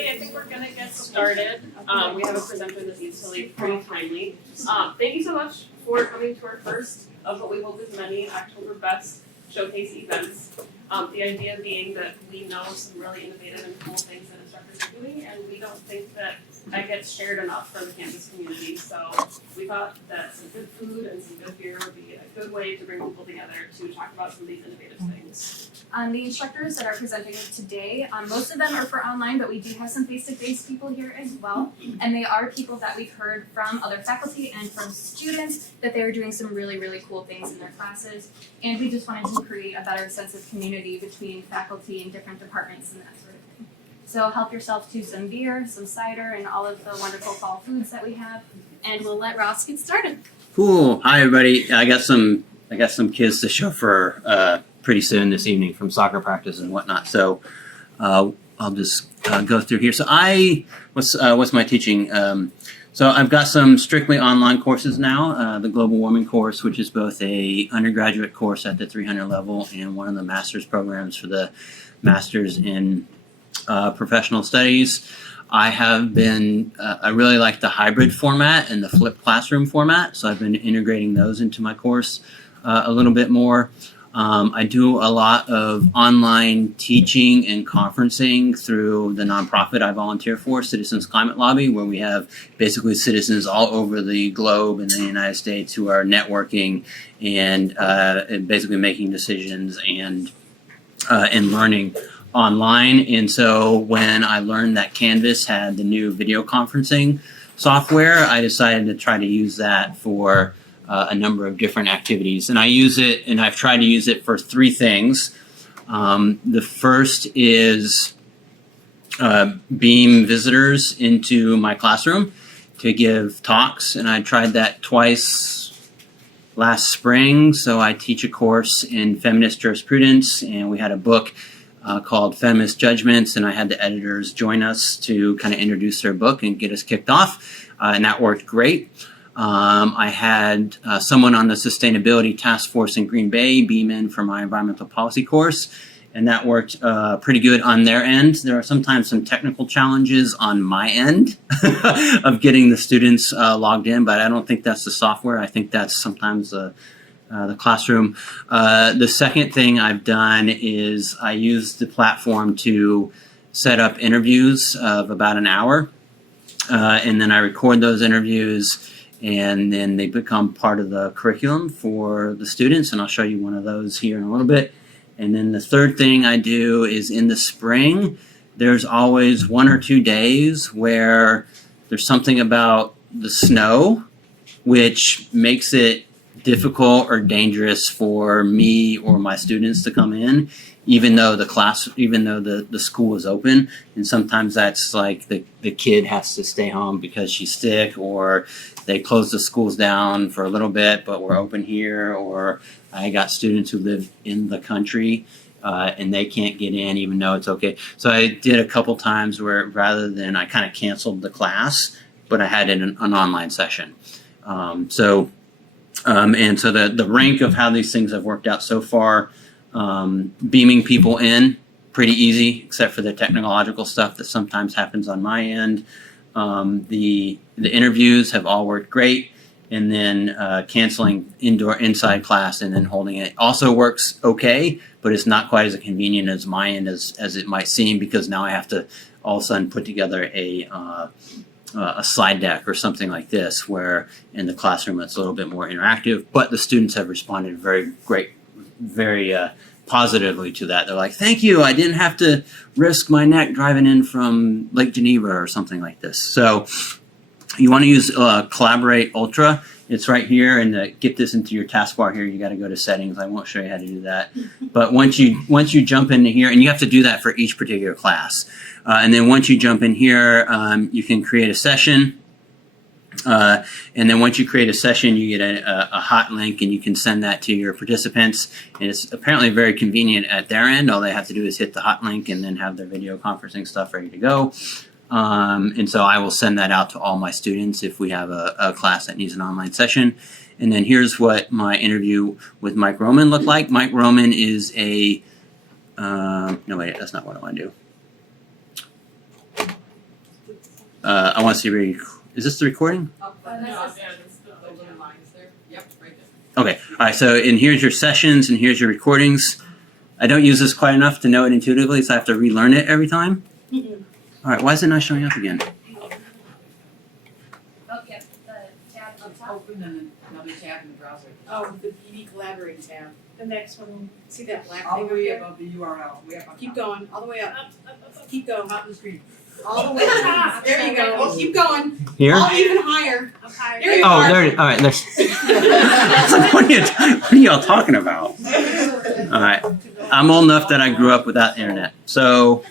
everybody. I think we're going to get started. We have a presenter that needs to leave pretty timely. Thank you so much for coming to our first of what we hope is many OktoberBest showcase events. The idea being that we know some really innovative and cool things that instructors are doing, and we don't think that gets shared enough from the campus community. So we thought that some good food and some good beer would be a good way to bring people together to talk about some of these innovative things. The instructors that are presenting today, most of them are for online, but we do have some face-to-face people here as well. And they are people that we've heard from other faculty and from students that they are doing some really, really cool things in their classes. And we just wanted to create a better sense of community between faculty and different departments and that sort of thing. So help yourself to some beer, some cider, and all of the wonderful fall foods that we have. And we'll let Ross get started. Cool. Hi, everybody. I got some kids to show for pretty soon this evening from soccer practice and whatnot. So I'll just go through here. So what's my teaching? So I've got some strictly online courses now. The Global Warming course, which is both a undergraduate course at the 300 level and one of the master's programs for the master's in professional studies. I really like the hybrid format and the flipped classroom format. So I've been integrating those into my course a little bit more. I do a lot of online teaching and conferencing through the nonprofit I volunteer for, Citizens Climate Lobby, where we have basically citizens all over the globe in the United States who are networking and basically making decisions and learning online. And so when I learned that Canvas had the new video conferencing software, I decided to try to use that for a number of different activities. And I use it, and I've tried to use it for three things. The first is beam visitors into my classroom to give talks, and I tried that twice last spring. So I teach a course in feminist jurisprudence, and we had a book called Feminist Judgments, and I had the editors join us to kind of introduce their book and get us kicked off, and that worked great. I had someone on the sustainability task force in Green Bay beam in for my environmental policy course, and that worked pretty good on their end. There are sometimes some technical challenges on my end of getting the students logged in, but I don't think that's the software. I think that's sometimes the classroom. The second thing I've done is I use the platform to set up interviews of about an hour, and then I record those interviews, and then they become part of the curriculum for the students, and I'll show you one of those here in a little bit. And then the third thing I do is in the spring, there's always 1 or 2 days where there's something about the snow which makes it difficult or dangerous for me or my students to come in, even though the school is open. And sometimes that's like the kid has to stay home because she's sick, or they close the schools down for a little bit, but we're open here. Or I got students who live in the country and they can't get in even though it's okay. So I did a couple times where rather than I kind of canceled the class, but I had it in an online session. And so the rank of how these things have worked out so far, beaming people in, pretty easy, except for the technological stuff that sometimes happens on my end. The interviews have all worked great, and then canceling inside class and then holding it also works okay, but it's not quite as convenient as my end as it might seem, because now I have to all of a sudden put together a slide deck or something like this, where in the classroom it's a little bit more interactive, but the students have responded very positively to that. They're like, thank you, I didn't have to risk my neck driving in from Lake Geneva or something like this. So you want to use Collaborate Ultra. It's right here, and to get this into your taskbar here, you got to go to settings. I won't show you how to do that. But once you jump into here, and you have to do that for each particular class. And then once you jump in here, you can create a session. And then once you create a session, you get a hot link, and you can send that to your participants. And it's apparently very convenient at their end. All they have to do is hit the hot link and then have their video conferencing stuff ready to go. And so I will send that out to all my students if we have a class that needs an online session. And then here's what my interview with Mike Roman looked like. Mike Roman is a, no wait, that's not what I want to do. I want to see. Is this the recording? Up, No, no, yeah, it's it's the the little lines there. Yep, right there. Okay. All right. So, and here's your sessions, and here's your recordings. I don't use this quite enough to know it intuitively, so I have to relearn it every time. All right. Why is it not showing up again? Oh, yep, the tab up It's top. open and another tab in the browser. Oh, the PD Collaborate tab. The next one. See that black All thing the up way there? above the URL, way up on top. Keep going, all the way up. Keep going. Top of the screen. All the way up. There you go. Oh, keep going. Here. Oh, even higher. Up higher. There you Oh, are. there it is. All right. There's. What are y'all talking about? All right. I'm old enough that I grew up without internet, so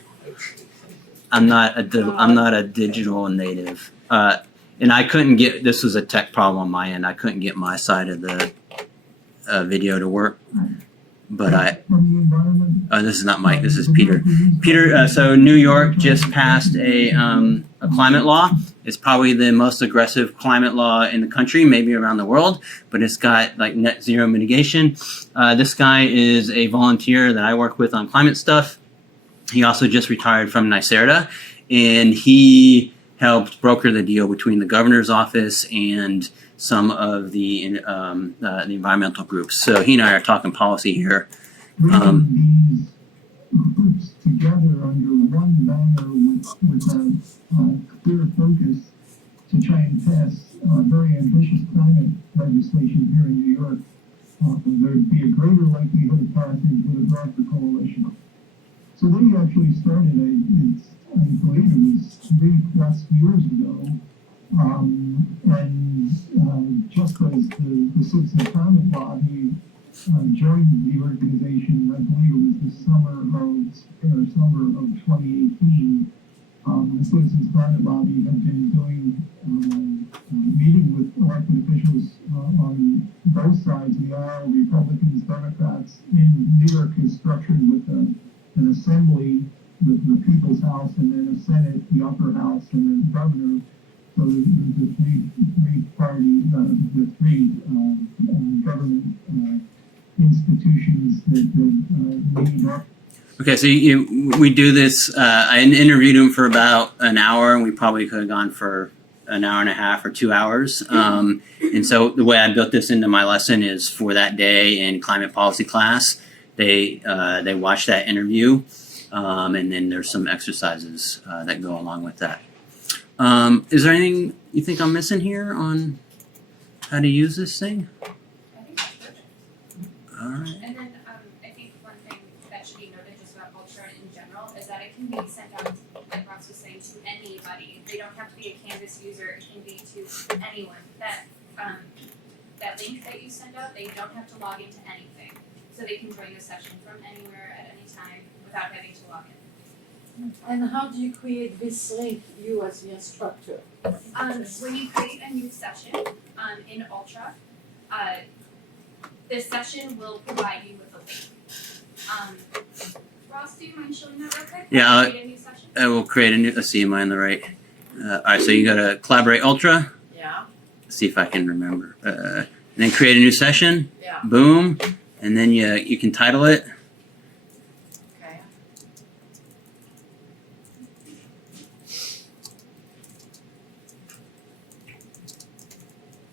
I'm not a digital native. And I couldn't get. This was a tech problem on my end. I couldn't get my side of the video to work. But this is not Mike. This is Peter. Peter. So New York just passed a climate law. It's probably the most aggressive climate law in the country, maybe around the world. But it's got like net zero mitigation. This guy is a volunteer that I work with on climate stuff. He also just retired from NYSERDA, and he helped broker the deal between the governor's office and some of the environmental groups. So he and I are talking policy here. Bringing these groups together under one banner with a clear focus to try and pass very ambitious climate legislation here in New York, there'd be a greater likelihood of passage with a broader coalition. So they actually started I believe it was 3+ years ago, and just as the Citizens Climate Lobby joined the organization, I believe it was the summer of 2018. The Citizens Climate Lobby had been doing meeting with elected officials on both sides of the aisle, Republicans, Democrats. In New York is structured with an assembly, the People's House, and then a Senate, the upper house, and then the governor. So the three party, the three government institutions that made up. Okay, so we do this. I interviewed him for about an hour, and we probably could have gone for an hour and a half or 2 hours. And so the way I built this into my lesson is for that day in climate policy class, they watch that interview, and then there's some exercises that go along with that. Is there anything you think I'm missing here on how to use this thing? I think that's perfect. All right. And then I think one thing that should be noted just about Ultra in general is that it can be sent out, like Ross was saying, to anybody. They don't have to be a Canvas user. It can be to anyone. That link that you send out, they don't have to log into anything. So they can join the session from anywhere at any time without having to log in. And how do you create this link, you as the instructor? When you create a new session in Ultra, this session will provide you with a link. Ross, do you mind showing that real quick? Yeah, Create a new session? I will create a new. Let's see, am I on the right? All right, so you go to Collaborate Ultra. Yeah. Let's see if I can remember. And then create a new session. Yeah. Boom, and then you can title it. Okay.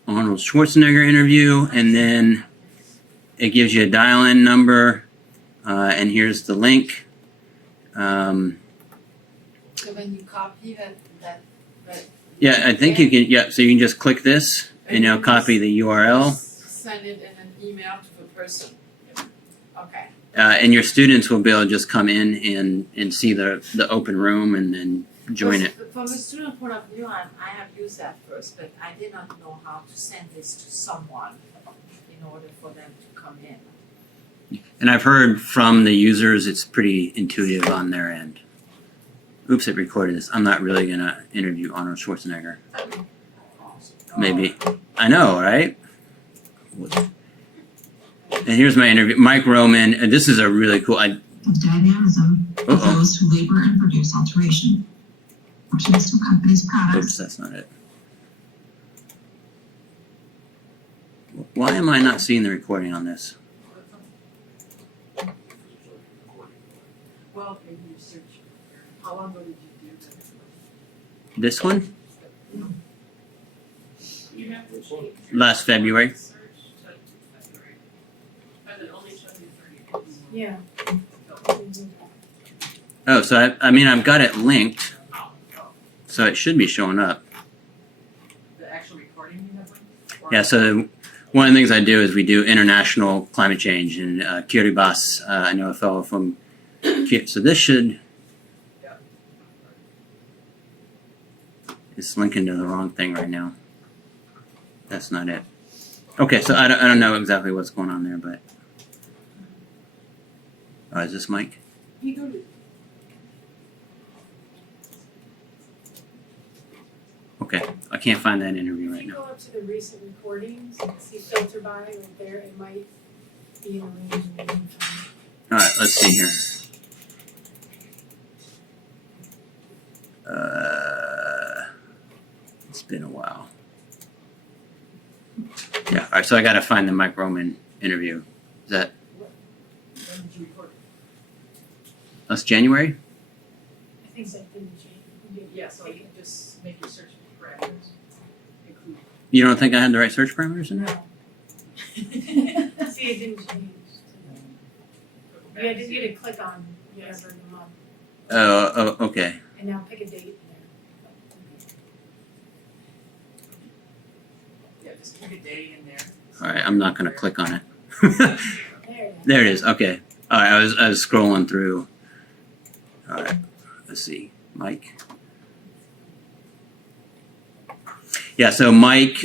Arnold Schwarzenegger interview, and then it gives you a dial-in number, and here's the link. So when you copy that Yeah, I think you can. Yeah, so you can just click this, and you'll copy the URL, send it in an email to the person. Okay. and your students will be able to just come in and see the open room and then join it. From a student point of view, I have used that first, but I did not know how to send this to someone in order for them to come in. And I've heard from the users it's pretty intuitive on their end. Oops, it recorded this. I'm not really gonna interview Arnold Schwarzenegger. Maybe. I know, right? And here's my interview. Mike Roman, and this is a really cool. Of dynamism of those who labor and produce alteration. Options to companies' products. Oops, that's not it. Why am I not seeing the recording on this? Well, maybe you search. How long ago did you do This one? You have to change your Last February. search to February. Because it only shows you 30 days. Yeah. Oh, so I mean, I've got it linked, so it should be showing up. The actual recording you have one? Or- Yeah, so one of the things I do is we do international climate change, and Kiribati, I know a fellow from, so this should, it's linking to the wrong thing right now. That's not it. Okay, so I don't know exactly what's going on there, but, oh, is this Mike? You go to, Okay, I can't find that interview if right you now. go up to the recent recordings and see filter by right there, it might be in a range in the meantime. All right, let's see here. It's been a while. Yeah, all right, so I got to find the Mike Roman interview. Is that, When did you record? that's January? I think that didn't change. Yeah, so you can just make your search parameters. Include. You don't think I had the right search parameters in there? No. See, it didn't change. You had to click on whatever in the month, Oh, okay. and now pick a date in Yeah, just pick a day in there. All right, I'm not going to click on it. there. There it is. There it is. Okay. All right, I was scrolling through. All right, let's see, Mike. Yeah, so Mike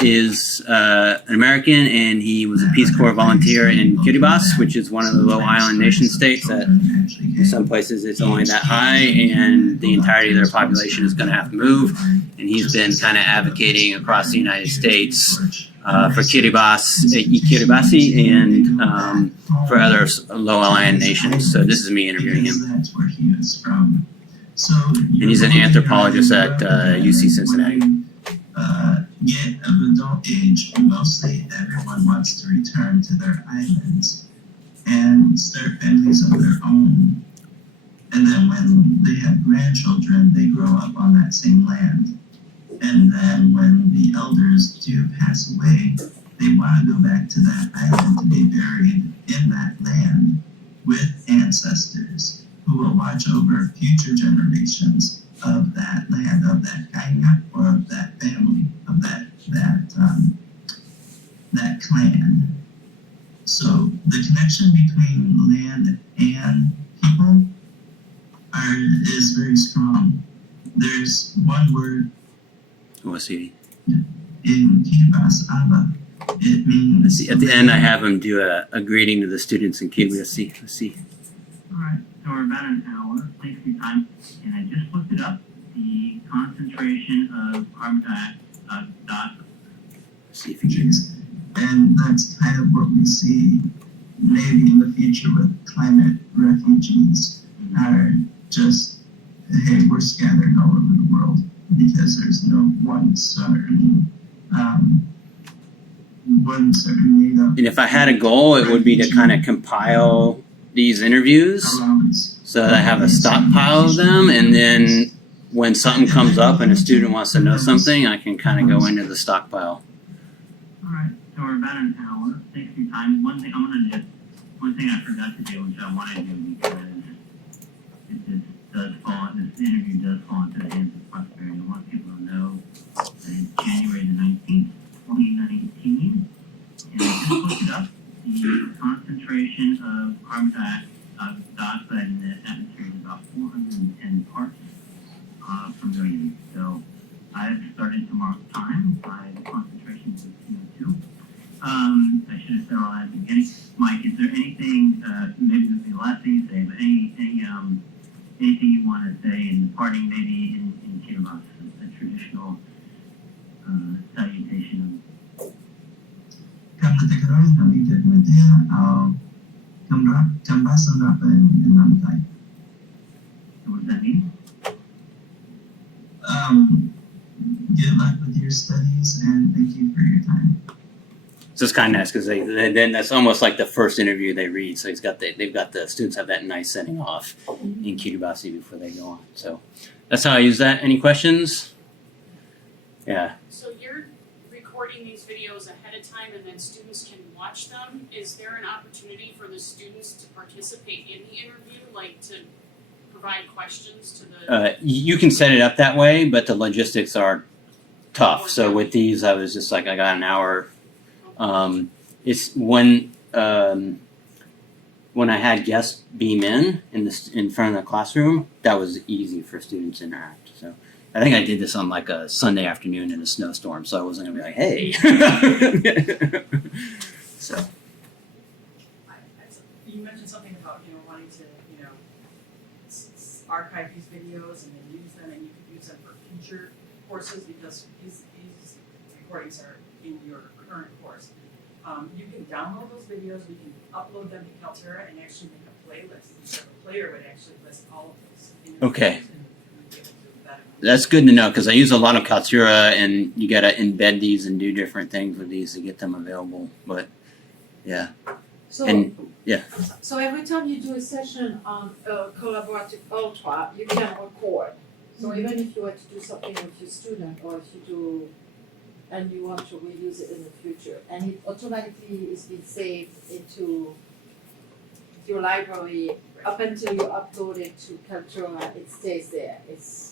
is an American, and he was a Peace Corps volunteer in Kiribati, which is one of the low island nation states that in some places it's only that high, and the entirety of their population is going to have to move. And he's been kind of advocating across the United States for Kiribati and for other low island nations. So this is me interviewing him. That's where he is from. So, And he's an anthropologist at UC Cincinnati. Yet of adult age, mostly everyone wants to return to their islands and start families of their own. And then when they have grandchildren, they grow up on that same land. And then when the elders do pass away, they want to go back to that island to be buried in that land with ancestors who will watch over future generations of that land, of that kaya, or of that family, of that clan. So the connection between land and people is very strong. There's one word What's he? in Kiribati, Aba. It means. Let's see. At the end, I have him do a greeting to the students in Cuba. Let's see. All right, so we're about an hour. Thanks for your time. And I just looked it up. The concentration of carbon dioxide. Let's see if he can. And that's kind of what we see maybe in the future with climate refugees are just, hey, we're scattered all over the world because there's no one certain made up. And if I had a goal, it would be to kind of compile these interviews so that I have a stockpile of them, and then when something comes up and a student wants to know something, I can kind of go into the stockpile. All right, so we're about an hour. Thanks for your time. One thing I forgot to do, which I want to do because this interview does fall into the hands of prosperity. I want people to know that it's January the 19th, 2019, and I just looked it up. The concentration of carbon dioxide in the atmosphere is about 410 parts per million. So I've started to mark time by the concentrations of CO2. I should have said all that at the beginning. Mike, is there anything, maybe this will be the last thing you say, but anything you want to say in departing, maybe in Kiribati, a traditional salutation? Kamnatakarong namikat media kambasan dapat namtai. What does that mean? Good luck with your studies and thank you for your time. So it's kind of nice because then that's almost like the first interview they read. So they've got the students have that nice sending off in Kiribati before they go on. So that's how I use that. Any questions? Yeah. So you're recording these videos ahead of time and then students can watch them. Is there an opportunity for the students to participate in the interview, like to provide questions to the You can set it up that way, but the logistics are tough. So with these, I was just like, I got an hour. It's when I had guests beam in front of the classroom, that was easy for students to interact. So I think I did this on like a Sunday afternoon in a snowstorm, so I wasn't gonna be like, hey. So You mentioned something about, wanting to, archive these videos and then use them, and you could use them for future courses because these recordings are in your current course. You can download those videos, we can upload them to Kaltura and actually make a playlist. So the player would actually list all of those interviews. Okay. And we'd be able to do that. that's good to know because I use a lot of Kaltura, and you gotta embed these and do different things with these to get them available. But yeah, So, yeah. so every time you do a session on Collaborative Ultra, you can record. So even if you were to do something with your student, or if you do, and you want to reuse it in the future, and it automatically is being saved into your library up until you upload it to Kaltura, it stays there.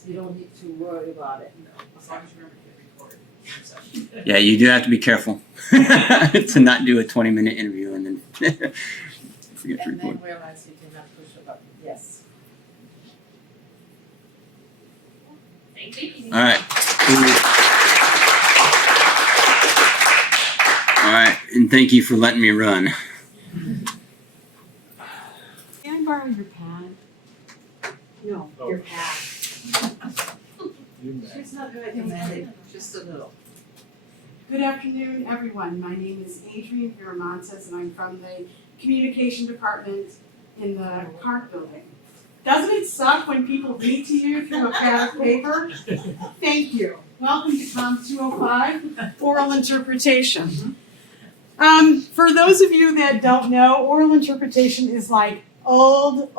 You don't need to worry about it. No, as long as you remember to hit record. Yeah, you do have to be careful to not do a 20-minute interview and then forget to And record. then realize you did not push a button. Yes. thank you. All right. All right, and thank you for letting me run. Can I borrow your pad? No, your pad. She's not recommended, just a little. Good afternoon, everyone. My name is Adrienne Viramontes, and I'm from the Communication Department in the Park Building. Doesn't it suck when people read to you through a pad of paper? Thank you. Welcome to COM 205, Oral Interpretation. For those of you that don't know, oral interpretation is like old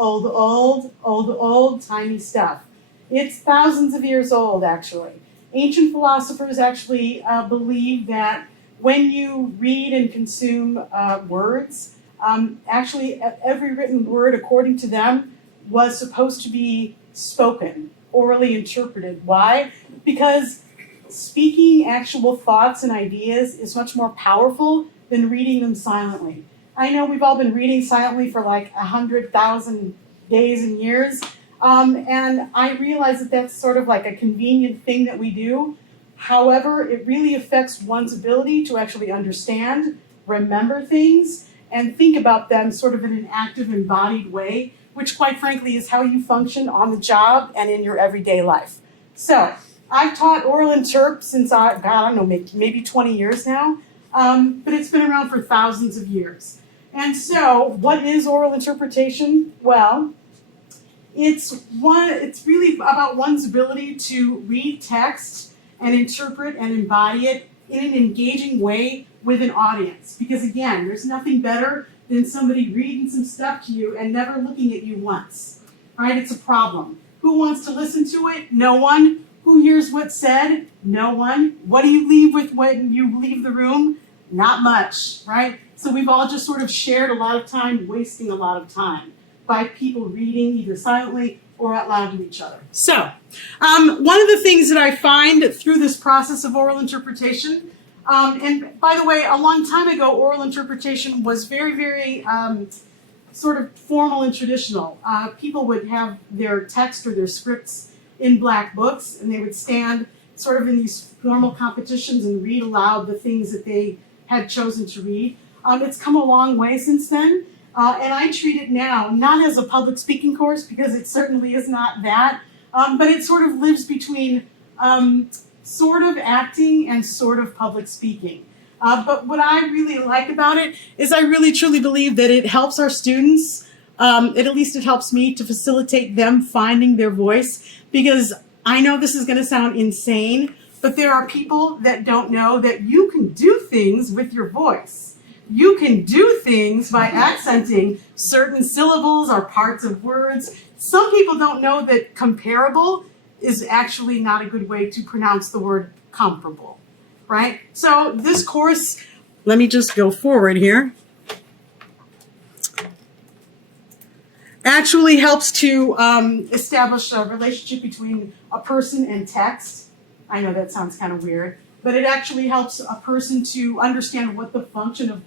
timey stuff. It's thousands of years old, actually. Ancient philosophers actually believe that when you read and consume words, actually every written word, according to them, was supposed to be spoken, orally interpreted. Why? Because speaking actual thoughts and ideas is much more powerful than reading them silently. I know we've all been reading silently for like 100,000 days and years, and I realize that that's sort of like a convenient thing that we do. However, it really affects one's ability to actually understand, remember things, and think about them sort of in an active, embodied way, which quite frankly is how you function on the job and in your everyday life. So, I've taught oral interp since I don't know, maybe 20 years now, but it's been around for thousands of years. And so, what is oral interpretation? Well, it's really about one's ability to read text and interpret and embody it in an engaging way with an audience. Because again, there's nothing better than somebody reading some stuff to you and never looking at you once. Right? It's a problem. Who wants to listen to it? No one. Who hears what's said? No one. What do you leave with when you leave the room? Not much, right? So we've all just sort of shared a lot of time, wasting a lot of time by people reading either silently or out loud to each other. So, one of the things that I find through this process of oral interpretation, and by the way, a long time ago, oral interpretation was very, very sort of formal and traditional. People would have their text or their scripts in black books, and they would stand sort of in these formal competitions and read aloud the things that they had chosen to read. It's come a long way since then, and I treat it now not as a public speaking course, because it certainly is not that, but it sort of lives between sort of acting and sort of public speaking. But what I really like about it is I really truly believe that it helps our students, at least it helps me to facilitate them finding their voice, because I know this is going to sound insane, but there are people that don't know that you can do things with your voice. You can do things by accenting certain syllables or parts of words. Some people don't know that comparable is actually not a good way to pronounce the word comparable, right? So this course, let me just go forward here, actually helps to establish a relationship between a person and text. I know that sounds kind of weird, but it actually helps a person to understand what the function of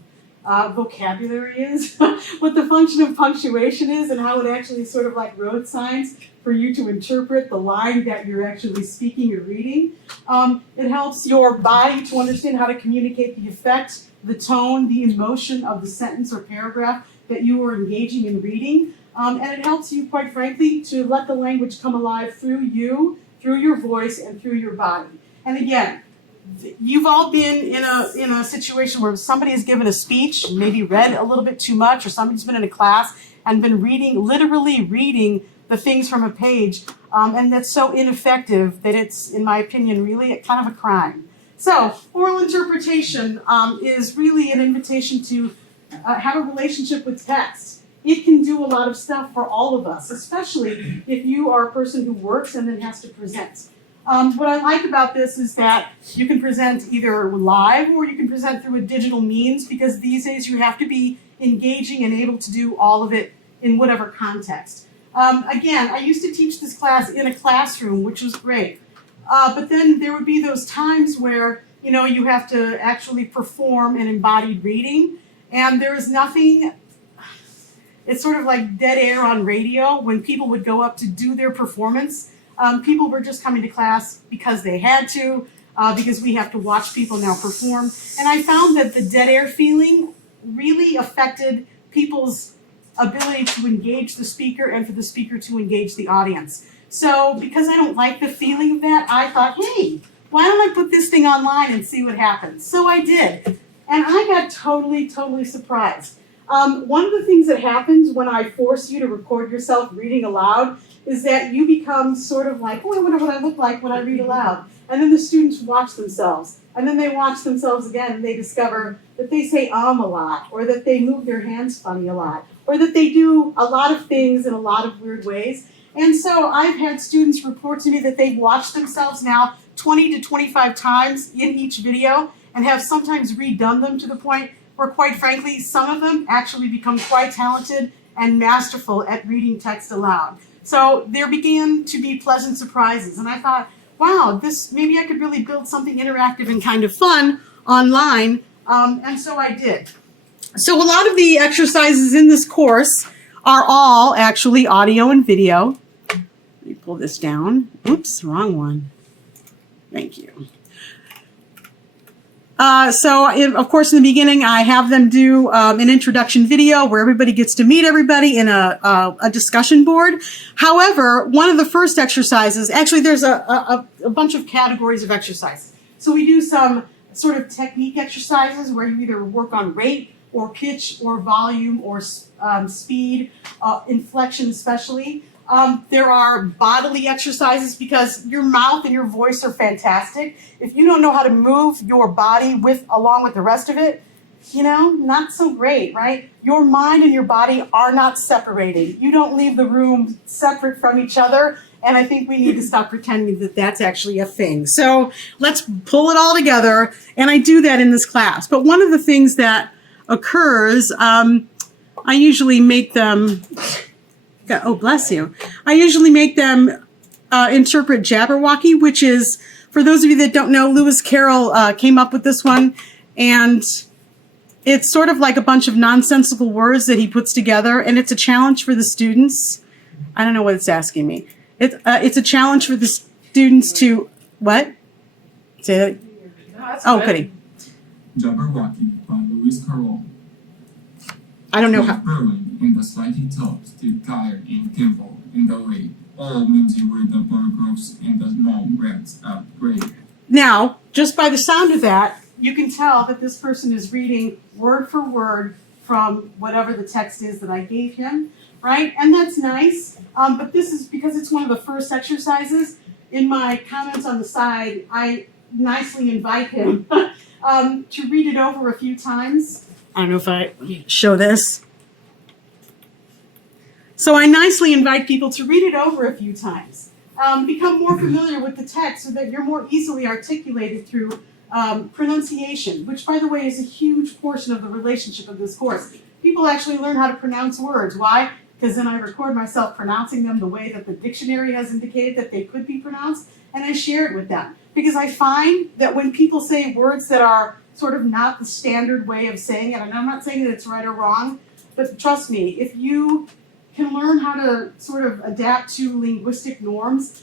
vocabulary is, what the function of punctuation is, and how it actually sort of like road signs for you to interpret the line that you're actually speaking or reading. It helps your body to understand how to communicate the effect, the tone, the emotion of the sentence or paragraph that you are engaging in reading. And it helps you, quite frankly, to let the language come alive through you, through your voice, and through your body. And again, you've all been in a situation where somebody has given a speech, maybe read a little bit too much, or somebody's been in a class and been reading, literally reading the things from a page, and that's so ineffective that it's, in my opinion, really kind of a crime. So, oral interpretation is really an invitation to have a relationship with text. It can do a lot of stuff for all of us, especially if you are a person who works and then has to present. What I like about this is that you can present either live or you can present through a digital means, because these days you have to be engaging and able to do all of it in whatever context. Again, I used to teach this class in a classroom, which was great. But then there would be those times where, you know, you have to actually perform an embodied reading, and there is nothing, it's sort of like dead air on radio when people would go up to do their performance. People were just coming to class because they had to, because we have to watch people now perform. And I found that the dead air feeling really affected people's ability to engage the speaker and for the speaker to engage the audience. So because I don't like the feeling of that, I thought, hey, why don't I put this thing online and see what happens? So I did. And I got totally surprised. One of the things that happens when I force you to record yourself reading aloud is that you become sort of like, oh, I wonder what I look like when I read aloud. And then the students watch themselves. And then they watch themselves again and they discover that they say a lot, or that they move their hands funny a lot, or that they do a lot of things in a lot of weird ways. And so I've had students report to me that they've watched themselves now 20 to 25 times in each video and have sometimes redone them to the point where, quite frankly, some of them actually become quite talented and masterful at reading text aloud. So there began to be pleasant surprises. And I thought, wow, maybe I could really build something interactive and kind of fun online. And so I did. So a lot of the exercises in this course are all actually audio and video. Let me pull this down. Oops, wrong one. Thank you. Of course, in the beginning, I have them do an introduction video where everybody gets to meet everybody in a discussion board. However, one of the first exercises, actually there's a bunch of categories of exercises. So we do some sort of technique exercises where you either work on rate or pitch or volume or speed, inflection especially. There are bodily exercises because your mouth and your voice are fantastic. If you don't know how to move your body along with the rest of it, you know, not so great, right? Your mind and your body are not separated. You don't leave the room separate from each other. And I think we need to stop pretending that that's actually a thing. So let's pull it all together. And I do that in this class. But one of the things that occurs, I usually make them... Oh, bless you. I usually make them interpret Jabberwocky, which is, for those of you that don't know, Lewis Carroll came up with this one. And it's sort of like a bunch of nonsensical words that he puts together. And it's a challenge for the students. I don't know what it's asking me. It's a challenge for the students to, what? Say that. Oh, goody. Jabberwocky by Lewis Carroll. I don't know how. Berlin in the slightly tops to tire in tempo in the way. All means you read the bird groups in the small reds at grade. Now, just by the sound of that, you can tell that this person is reading word for word from whatever the text is that I gave him, right? And that's nice, but this is because it's one of the first exercises. In my comments on the side, I nicely invite him to read it over a few times. I don't know if I show this. So I nicely invite people to read it over a few times. become more familiar with the text so that you're more easily articulated through pronunciation, which, by the way, is a huge portion of the relationship of this course. People actually learn how to pronounce words. Why? Because then I record myself pronouncing them the way that the dictionary has indicated that they could be pronounced, and I share it with them. Because I find that when people say words that are sort of not the standard way of saying it, and I'm not saying that it's right or wrong, but trust me, if you can learn how to sort of adapt to linguistic norms,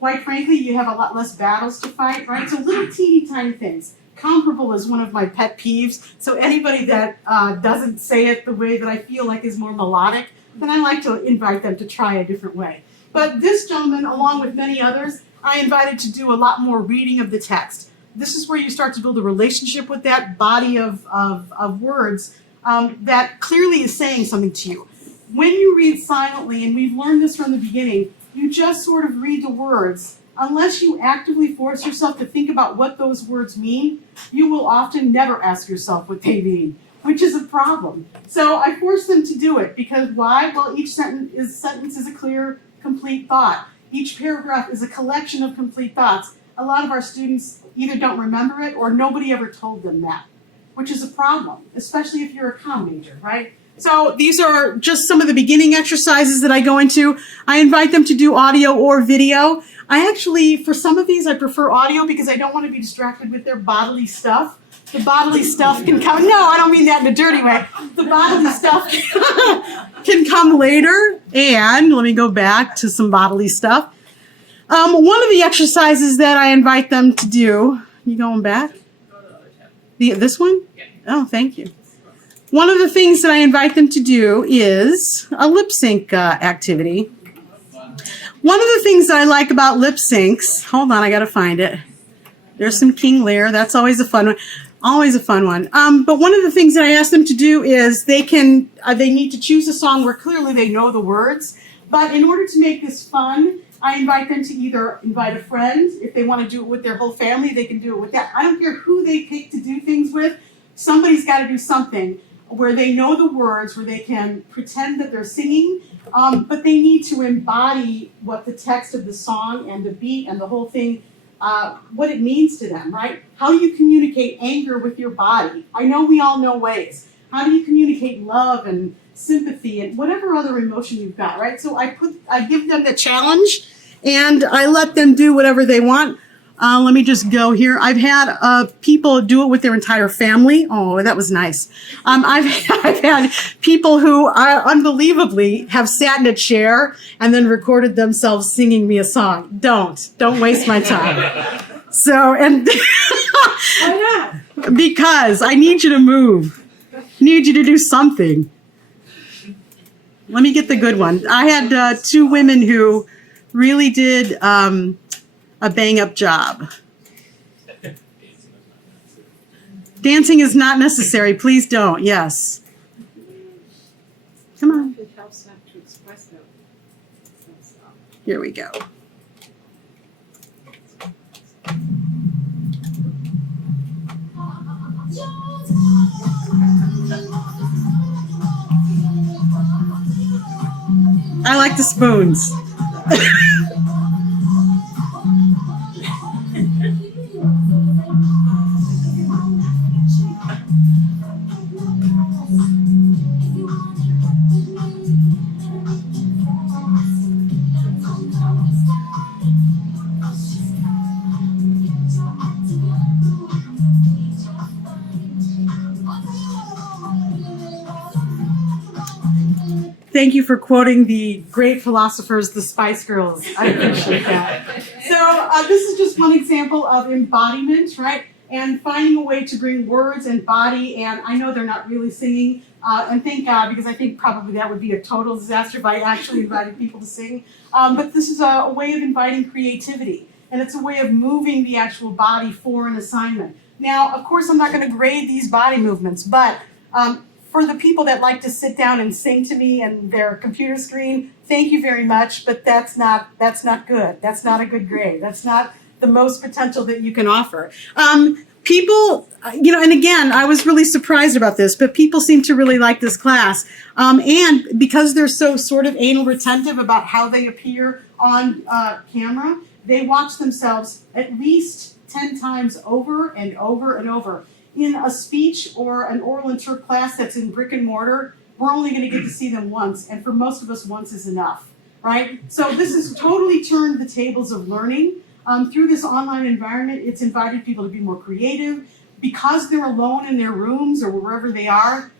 quite frankly, you have a lot less battles to fight, right? So little teeny tiny things. Comparable is one of my pet peeves. So anybody that doesn't say it the way that I feel like is more melodic, then I like to invite them to try a different way. But this gentleman, along with many others, I invited to do a lot more reading of the text. This is where you start to build a relationship with that body of words that clearly is saying something to you. When you read silently, and we've learned this from the beginning, you just sort of read the words. Unless you actively force yourself to think about what those words mean, you will often never ask yourself what they mean, which is a problem. So I force them to do it because why? Well, each sentence is a clear, complete thought. Each paragraph is a collection of complete thoughts. A lot of our students either don't remember it or nobody ever told them that, which is a problem, especially if you're a comm major, right? So these are just some of the beginning exercises that I go into. I invite them to do audio or video. I actually, for some of these, I prefer audio because I don't want to be distracted with their bodily stuff. The bodily stuff can come, no, I don't mean that in a dirty way. The bodily stuff can come later. And let me go back to some bodily stuff. One of the exercises that I invite them to do, you going back? Go to the other tab. This one? Yeah. Oh, thank you. One of the things that I invite them to do is a lip sync activity. One of the things that I like about lip syncs, hold on, I gotta find it. There's some King Lear, that's always a fun one. Always a fun one. But one of the things that I ask them to do is they need to choose a song where clearly they know the words. But in order to make this fun, I invite them to either invite a friend. If they want to do it with their whole family, they can do it with that. I don't care who they pick to do things with. Somebody's got to do something where they know the words, where they can pretend that they're singing, but they need to embody what the text of the song and the beat and the whole thing, what it means to them, right? How you communicate anger with your body. I know we all know ways. How do you communicate love and sympathy and whatever other emotion you've got, right? So I give them the challenge and I let them do whatever they want. Let me just go here. I've had people do it with their entire family. Oh, that was nice. I've had people who unbelievably have sat in a chair and then recorded themselves singing me a song. Don't waste my time. So, and Why not? because I need you to move. I need you to do something. Let me get the good one. I had 2 women who really did a bang-up job. Dancing is not necessary. Please don't. Yes. Come on. It helps not to express them. Here we go. I like the spoons. Thank you for quoting the great philosophers, the Spice Girls. I appreciate that. So this is just one example of embodiment, right? And finding a way to bring words and body, and I know they're not really singing, and thank God, because I think probably that would be a total disaster by actually inviting people to sing. But this is a way of inviting creativity, and it's a way of moving the actual body for an assignment. Now, of course, I'm not going to grade these body movements, but for the people that like to sit down and sing to me and their computer screen, thank you very much, but that's not good. That's not a good grade. That's not the most potential that you can offer. People, and again, I was really surprised about this, but people seem to really like this class. And because they're so sort of anal retentive about how they appear on camera, they watch themselves at least 10 times over and over and over. In a speech or an oral interp class that's in brick and mortar, we're only going to get to see them once, and for most of us, once is enough, right? So this has totally turned the tables of learning. Through this online environment, it's invited people to be more creative. Because they're alone in their rooms or wherever they are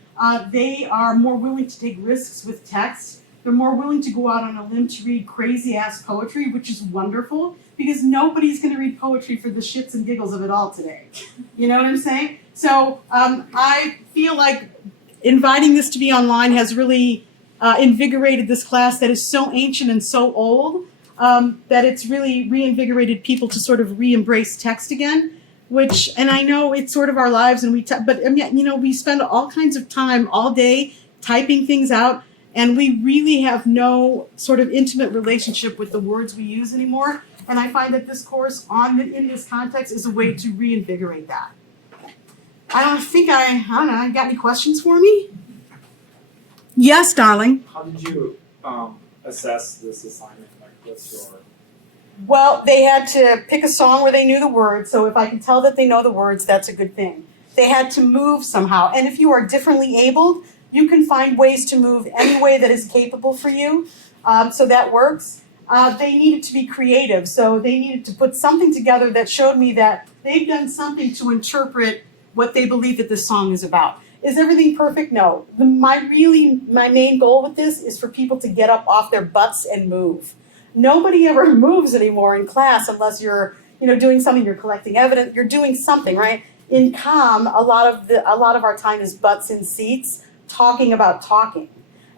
more willing to take risks with text. They're more willing to go out on a limb to read crazy-ass poetry, which is wonderful, because nobody's going to read poetry for the shits and giggles of it all today. You know what I'm saying? So I feel like inviting this to be online has really invigorated this class that is so ancient and so old that it's really reinvigorated people to sort of re-embrace text again. Which, and I know it's sort of our lives, and but I mean, you know, we spend all kinds of time all day typing things out, and we really have no sort of intimate relationship with the words we use anymore. And I find that this course in this context is a way to reinvigorate that. I don't know, got any questions for me? Yes, darling. How did you assess this assignment? Like, what's your... Well, they had to pick a song where they knew the words, so if I can tell that they know the words, that's a good thing. They had to move somehow, and if you are differently abled, you can find ways to move any way that is capable for you, so that works. They needed to be creative, so they needed to put something together that showed me that they've done something to interpret what they believe that this song is about. Is everything perfect? No. My main goal with this is for people to get up off their butts and move. Nobody ever moves anymore in class unless you're, doing something, you're collecting evidence, you're doing something, right? In comm, a lot of our time is butts in seats, talking about talking.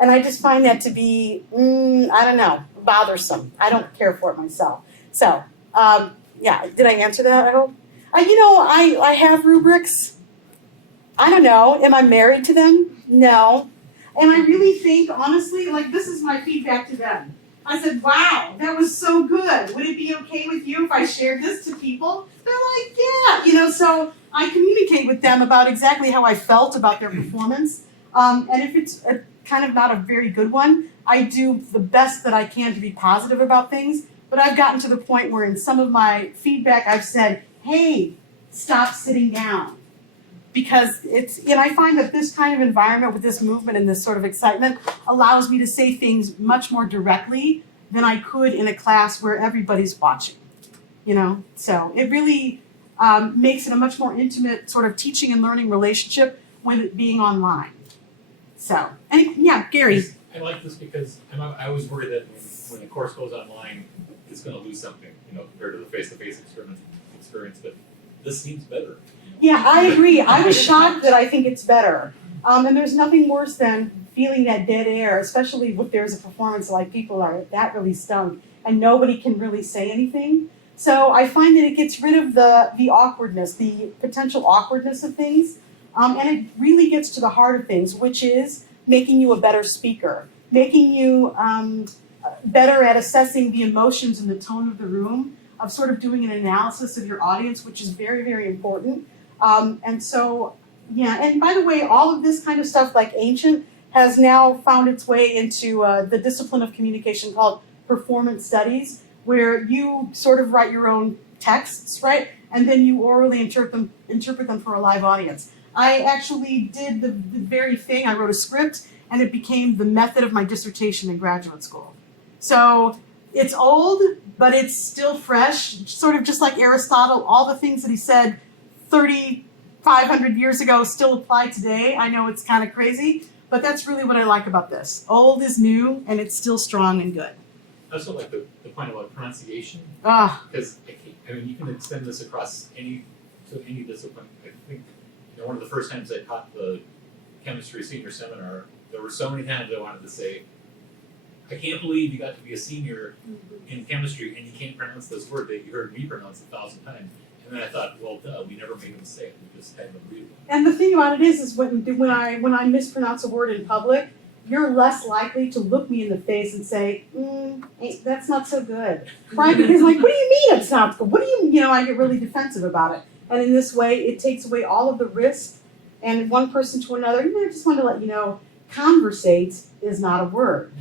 And I just find that to be, I don't know, bothersome. I don't care for it myself. So, yeah, did I answer that, I hope? I have rubrics. I don't know, am I married to them? No. And I really think, honestly, like, this is my feedback to them. I said, wow, that was so good. Would it be okay with you if I shared this to people? They're like, yeah. So I communicate with them about exactly how I felt about their performance. And if it's kind of not a very good one, I do the best that I can to be positive about things. But I've gotten to the point where in some of my feedback, I've said, hey, stop sitting down. Because I find that this kind of environment with this movement and this sort of excitement allows me to say things much more directly than I could in a class where everybody's watching, So it really makes it a much more intimate sort of teaching and learning relationship with it being online. So, yeah, Gary. I like this because I always worry that when a course goes online, it's going to lose something, compared to the face-to-face experience, but this seems better. Yeah, I agree. I was shocked that I think it's better. And there's nothing worse than feeling that dead air, especially if there's a performance like people are that really stunk and nobody can really say anything. So I find that it gets rid of the awkwardness, the potential awkwardness of things. And it really gets to the heart of things, which is making you a better speaker, making you better at assessing the emotions and the tone of the room, of sort of doing an analysis of your audience, which is very, very important. And so, yeah, and by the way, all of this kind of stuff, like ancient, has now found its way into the discipline of communication called performance studies, where you sort of write your own texts, right? And then you orally interpret them for a live audience. I actually did the very thing. I wrote a script, and it became the method of my dissertation in graduate school. So it's old, but it's still fresh, sort of just like Aristotle. All the things that he said 3,500 years ago still apply today. I know it's kind of crazy, but that's really what I like about this. Old is new, and it's still strong and good. I also like the point about pronunciation. Because you can extend this across any discipline. I think one of the first times I taught the chemistry senior seminar, there were so many times I wanted to say, I can't believe you got to be a senior in chemistry and you can't pronounce this word that you heard me pronounce 1,000 times. And then I thought, well, duh, we never made a mistake. We just kind of agreed. And the thing about it is when I mispronounce a word in public, you're less likely to look me in the face and say, that's not so good, right? Because like, what do you mean it's not good? What do you, I get really defensive about it. And in this way, it takes away all of the risk. And one person to another, I just want to let you know, conversate is not a word.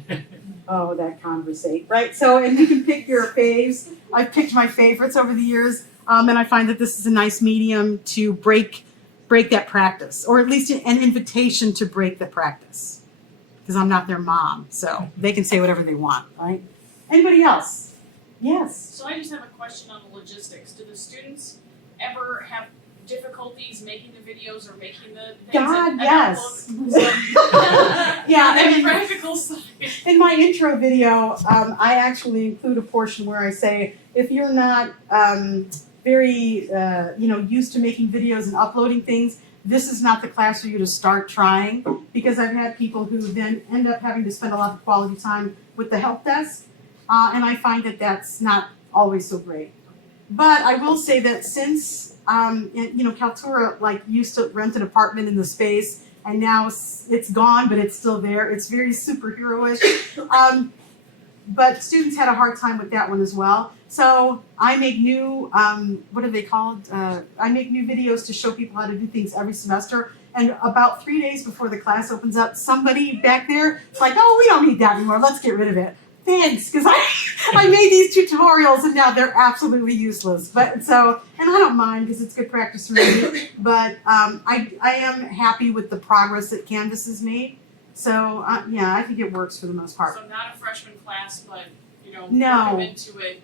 Oh, that conversate, right? So, and you can pick your faves. I've picked my favorites over the years, and I find that this is a nice medium to break that practice, or at least an invitation to break the practice. Because I'm not their mom, so they can say whatever they want, right? Anybody else? Yes. So I just have a question on the logistics. Do the students ever have difficulties making the videos or making the things God, and yes. yeah, and and practical side. in my intro video, I actually include a portion where I say, if you're not very, used to making videos and uploading things, this is not the class for you to start trying, because I've had people who then end up having to spend a lot of quality time with the help desk, and I find that that's not always so great. But I will say that since Kaltura used to rent an apartment in the space, and now it's gone, but it's still there. It's very superhero-ish. But students had a hard time with that one as well. So I make new, what are they called? I make new videos to show people how to do things every semester. And about 3 days before the class opens up, somebody back there is like, oh, we don't need that anymore. Let's get rid of it. Thanks, because I made these tutorials and now they're absolutely useless. But so, and I don't mind because it's good practice for me. But I am happy with the progress that Canvas has made. So yeah, I think it works for the most part. So not a freshman class, but No. work them into it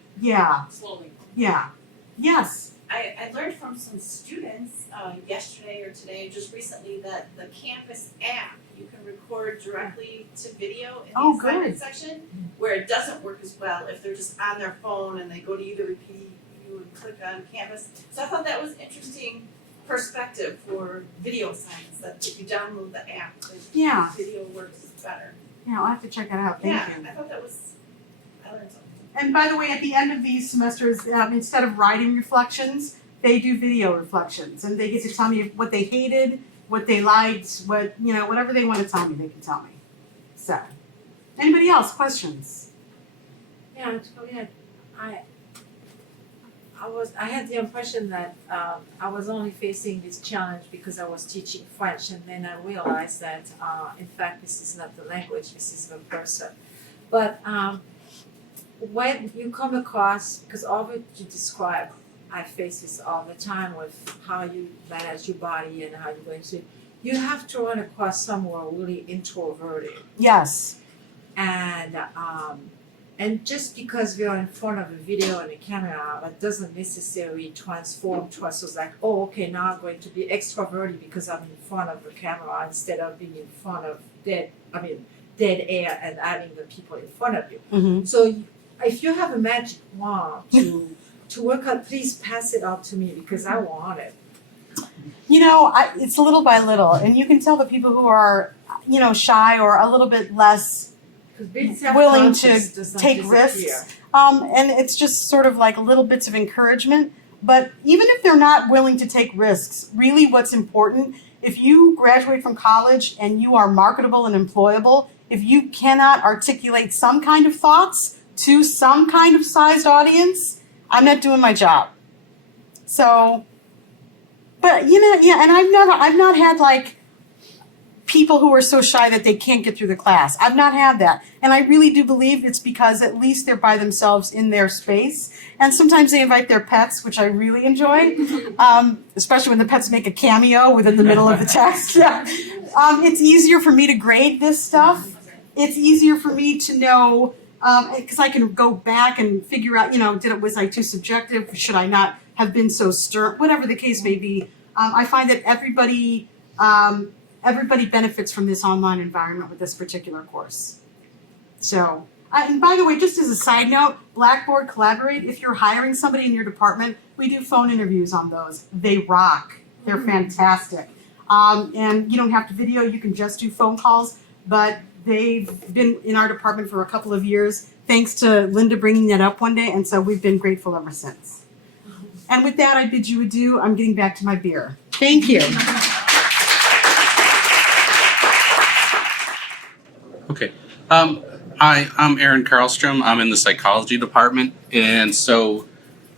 slowly. Yeah. Yes. I learned from some students yesterday or today, just recently, that the Canvas app, you can record directly to video in the assignment section, where it doesn't work as well if they're just on their phone and they go to either repeat you and click on Canvas. So I thought that was interesting perspective for video assignments, that if you download the app, the video works better. Yeah, I'll have to check that out. Thank you. I thought that was, I learned something. And by the way, at the end of these semesters, instead of writing reflections, they do video reflections, and they get to tell me what they hated, what they liked, whatever they want to tell me, they can tell me. So, anybody else? Questions? Yeah, go ahead. I had the impression that I was only facing this challenge because I was teaching French, and then I realized that in fact this is not the language, this is the person. But when you come across, because all of it you describe, I face this all the time with how you manage your body and how you're going to, you have to run across someone really introverted. Yes. And just because we are in front of a video and a camera, that doesn't necessarily transform to us. So it's like, oh, okay, now I'm going to be extroverted because I'm in front of the camera instead of being in front of dead air and having the people in front of you. Mm-hmm. So if you have a magic wand to work out, please pass it out to me because I want it. It's little by little, and you can tell the people who are, shy or a little bit less willing to take risks. And it's just sort of like little bits of encouragement. But even if they're not willing to take risks, really what's important, if you graduate from college and you are marketable and employable, if you cannot articulate some kind of thoughts to some kind of sized audience, I'm not doing my job. So, but and I've not had people who are so shy that they can't get through the class. I've not had that. And I really do believe it's because at least they're by themselves in their space. And sometimes they invite their pets, which I really enjoy, especially when the pets make a cameo within the middle of the text. It's easier for me to grade this stuff. It's easier for me to know, because I can go back and figure out, was I too subjective? Should I not have been so stern? Whatever the case may be. I find that everybody benefits from this online environment with this particular course. So, and by the way, just as a side note, Blackboard Collaborate, if you're hiring somebody in your department, we do phone interviews on those. They rock. They're fantastic. And you don't have to video, you can just do phone calls, but they've been in our department for a couple of years, thanks to Linda bringing that up one day, and so we've been grateful ever since. And with that, I bid you adieu. I'm getting back to my beer. Thank you. Okay. Hi, I'm Aaron Karlstrom. I'm in the psychology department. And so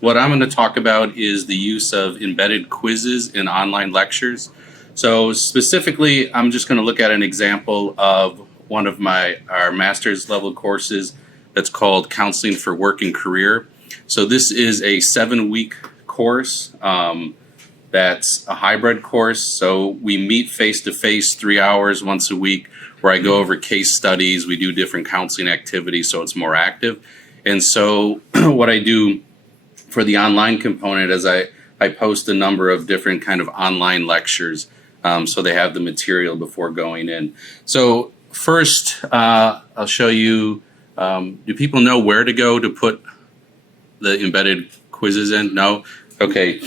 what I'm going to talk about is the use of embedded quizzes in online lectures. So specifically, I'm just going to look at an example of one of our master's level courses that's called Counseling for Work and Career. So this is a 7-week course. That's a hybrid course. So we meet face to face 3 hours once a week, where I go over case studies. We do different counseling activities, so it's more active. And so what I do for the online component is I post a number of different kind of online lectures, so they have the material before going in. So first, I'll show you, do people know where to go to put the embedded quizzes in? No? Okay.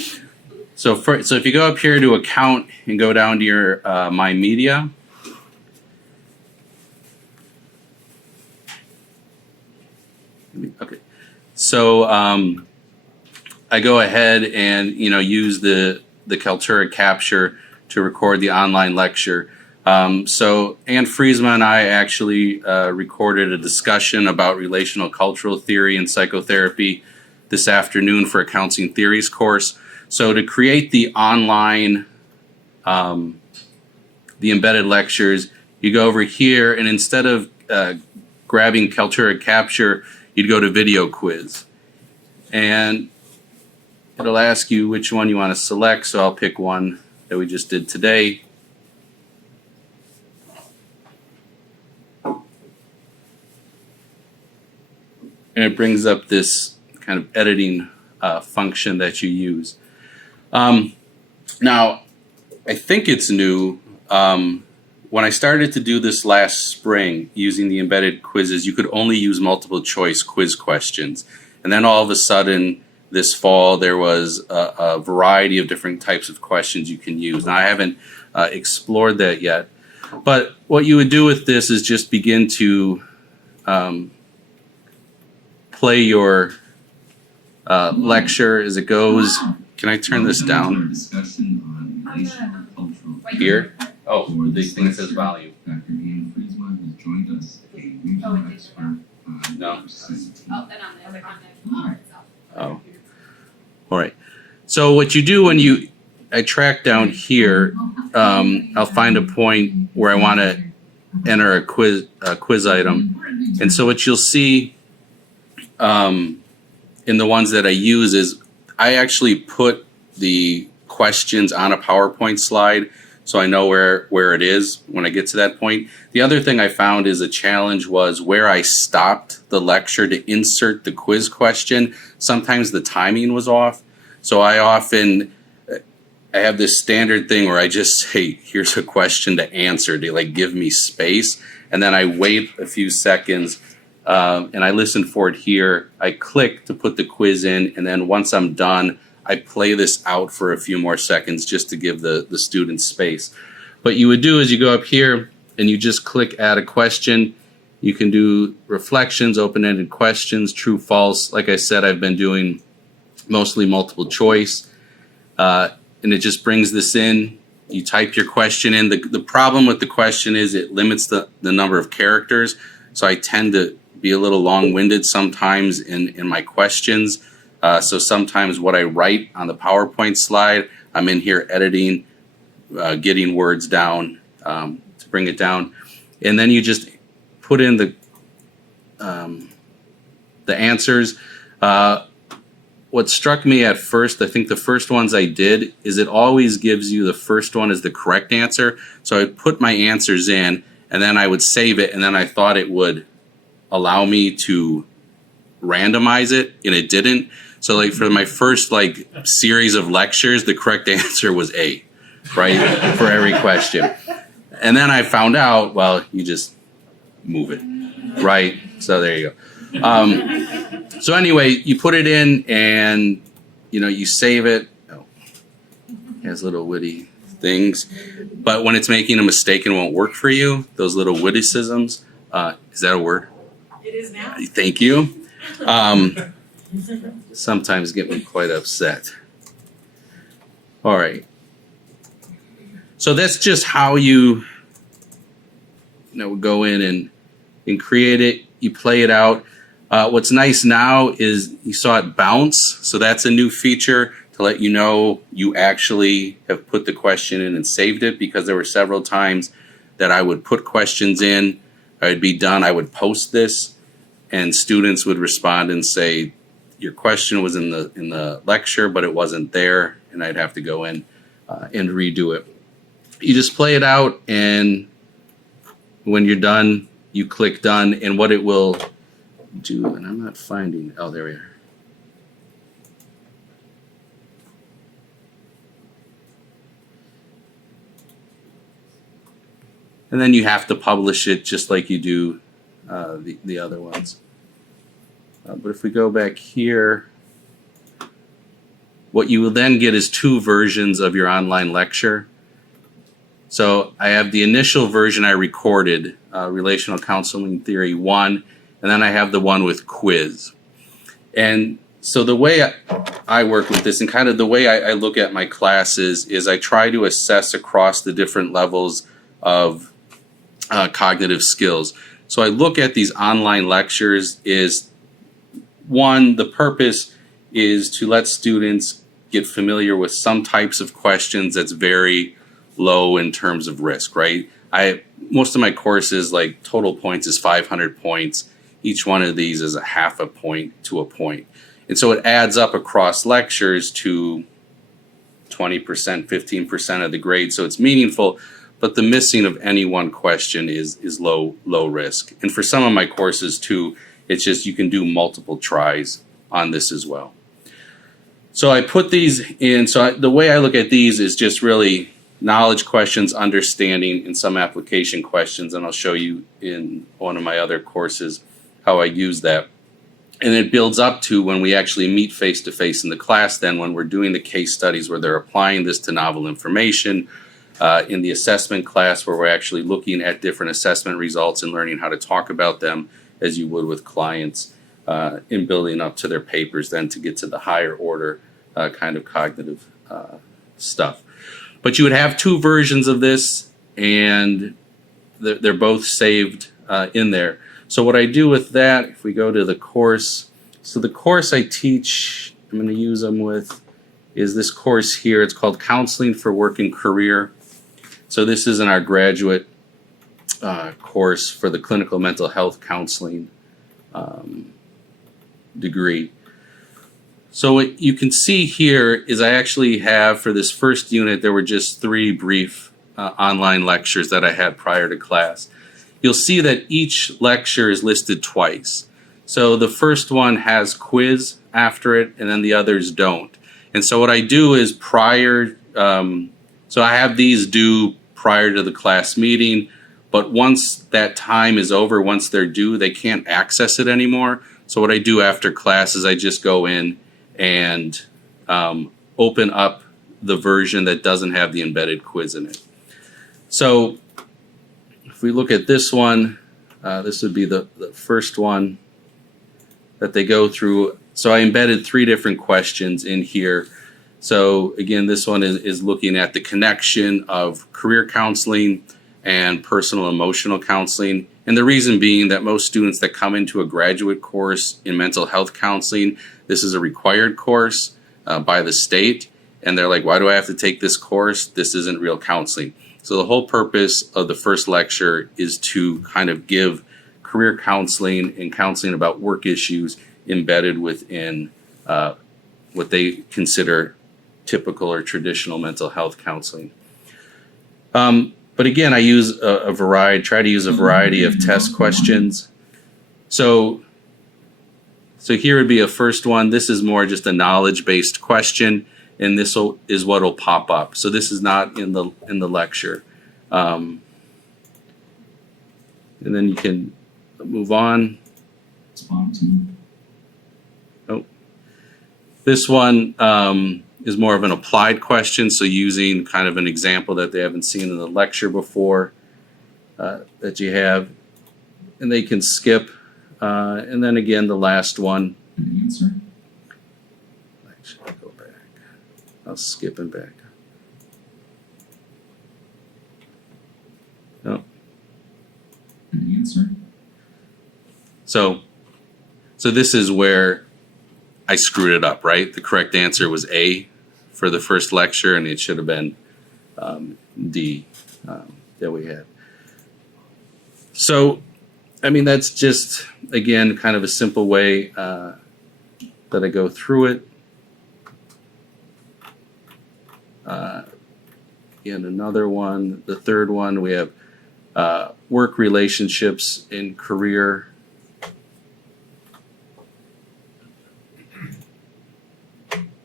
So if you go up here to account and go down to your My Media, okay. So I go ahead and use the Kaltura capture to record the online lecture. So Ann Friesma and I actually recorded a discussion about relational cultural theory and psychotherapy this afternoon for a counseling theories course. So to create the online, the embedded lectures, you go over here, and instead of grabbing Kaltura capture, you'd go to video quiz. And it'll ask you which one you want to select, so I'll pick one that we just did today. And it brings up this kind of editing function that you use. Now, I think it's new. When I started to do this last spring using the embedded quizzes, you could only use multiple choice quiz questions. And then all of a sudden, this fall, there was a variety of different types of questions you can use. Now, I haven't explored that yet. But what you would do with this is just begin to play your lecture as it goes. Can I turn this down? Here? Oh, the thing that says value. Dr. Ian Friesman has joined us, a regional expert on No. Oh, then on the card itself. Oh. All right. So what you do when I track down here, I'll find a point where I want to enter a quiz item. And so what you'll see in the ones that I use is I actually put the questions on a PowerPoint slide, so I know where it is when I get to that point. The other thing I found is a challenge was where I stopped the lecture to insert the quiz question. Sometimes the timing was off. So I have this standard thing where I just say, here's a question to answer, to like give me space. And then I wait a few seconds and I listen for it here. I click to put the quiz in, and then once I'm done, I play this out for a few more seconds just to give the students space. What you would do is you go up here and you just click add a question. You can do reflections, open-ended questions, true, false. Like I said, I've been doing mostly multiple choice. And it just brings this in. You type your question in. The problem with the question is it limits the number of characters. So I tend to be a little long-winded sometimes in my questions. So sometimes what I write on the PowerPoint slide, I'm in here editing, getting words down to bring it down. And then you just put in the answers. What struck me at first, I think the first ones I did, is it always gives you the first one as the correct answer. So I put my answers in, and then I would save it, and then I thought it would allow me to randomize it, and it didn't. So like for my first like series of lectures, the correct answer was A, right? For every question. And then I found out, well, you just move it, right? So there you go. So anyway, you put it in and, you save it. Oh, it has little witty things. But when it's making a mistake and won't work for you, those little witticisms, is that a word? It is now. Thank you. Sometimes get me quite upset. All right. So that's just how you go in and create it. You play it out. What's nice now is you saw it bounce. So that's a new feature to let you know you actually have put the question in and saved it, because there were several times that I would put questions in I would be done. I would post this, and students would respond and say, your question was in the lecture, but it wasn't there, and I'd have to go in and redo it. You just play it out, and when you're done, you click done, and what it will do, and I'm not finding, oh, there we are. And then you have to publish it just like you do the other ones. But if we go back here, what you will then get is 2 versions of your online lecture. So I have the initial version I recorded, Relational Counseling Theory 1, and then I have the one with quiz. And so the way I work with this, and kind of the way I look at my classes, is I try to assess across the different levels of cognitive skills. So I look at these online lectures is, one, the purpose is to let students get familiar with some types of questions that's very low in terms of risk, right? Most of my courses, like total points is 500 points. Each one of these is a half a point to a point. And so it adds up across lectures to 20%, 15% of the grade. So it's meaningful, but the missing of any one question is low risk. And for some of my courses too, it's just you can do multiple tries on this as well. So I put these in, so the way I look at these is just really knowledge questions, understanding, and some application questions, and I'll show you in one of my other courses how I use that. And it builds up to when we actually meet face-to-face in the class, then when we're doing the case studies where they're applying this to novel information, in the assessment class where we're actually looking at different assessment results and learning how to talk about them as you would with clients in building up to their papers then to get to the higher order kind of cognitive stuff. But you would have 2 versions of this, and they're both saved in there. So what I do with that, if we go to the course, so the course I teach, I'm going to use them with, is this course here. It's called Counseling for Work and Career. So this is in our graduate course for the clinical mental health counseling degree. So what you can see here is I actually have, for this first unit, there were just 3 brief online lectures that I had prior to class. You'll see that each lecture is listed twice. So the first one has quiz after it, and then the others don't. And so what I do is prior, so I have these due prior to the class meeting, but once that time is over, once they're due, they can't access it anymore. So what I do after class is I just go in and open up the version that doesn't have the embedded quiz in it. So if we look at this one, this would be the first one that they go through. So I embedded 3 different questions in here. So again, this one is looking at the connection of career counseling and personal emotional counseling. And the reason being that most students that come into a graduate course in mental health counseling, this is a required course by the state. And they're like, why do I have to take this course? This isn't real counseling. So the whole purpose of the first lecture is to kind of give career counseling and counseling about work issues embedded within what they consider typical or traditional mental health counseling. But again, I use try to use a variety of test questions. So here would be a first one. This is more just a knowledge-based question, and this is what will pop up. So this is not in the lecture. And then you can move on. Oh, this one is more of an applied question, so using kind of an example that they haven't seen in the lecture before that you have, and they can skip. And then again, the last one. Answer. Actually, I'll go back. I'll skip and back. No. Answer. So this is where I screwed it up, right? The correct answer was A for the first lecture, and it should have been D that we had. So I mean, that's just, again, kind of a simple way that I go through it. And another one, the third one, we have work relationships and career.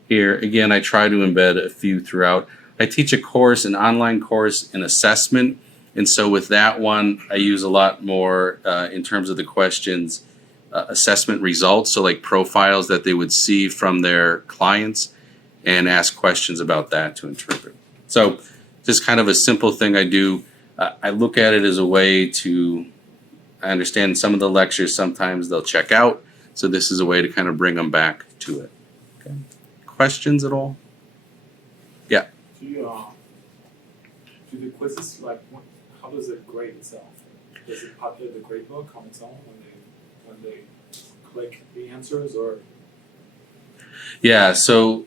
Here, again, I try to embed a few throughout. I teach a course, an online course in assessment. And so with that one, I use a lot more in terms of the questions, assessment results. So like profiles that they would see from their clients and ask questions about that to interpret. So just kind of a simple thing I do. I look at it as a way to, I understand some of the lectures, sometimes they'll check out. So this is a way to kind of bring them back to it. Okay. Questions at all? Yeah. Do the quizzes, like, how does it grade itself? Does it populate the grade book on its own when they click the answers, or? Yeah, so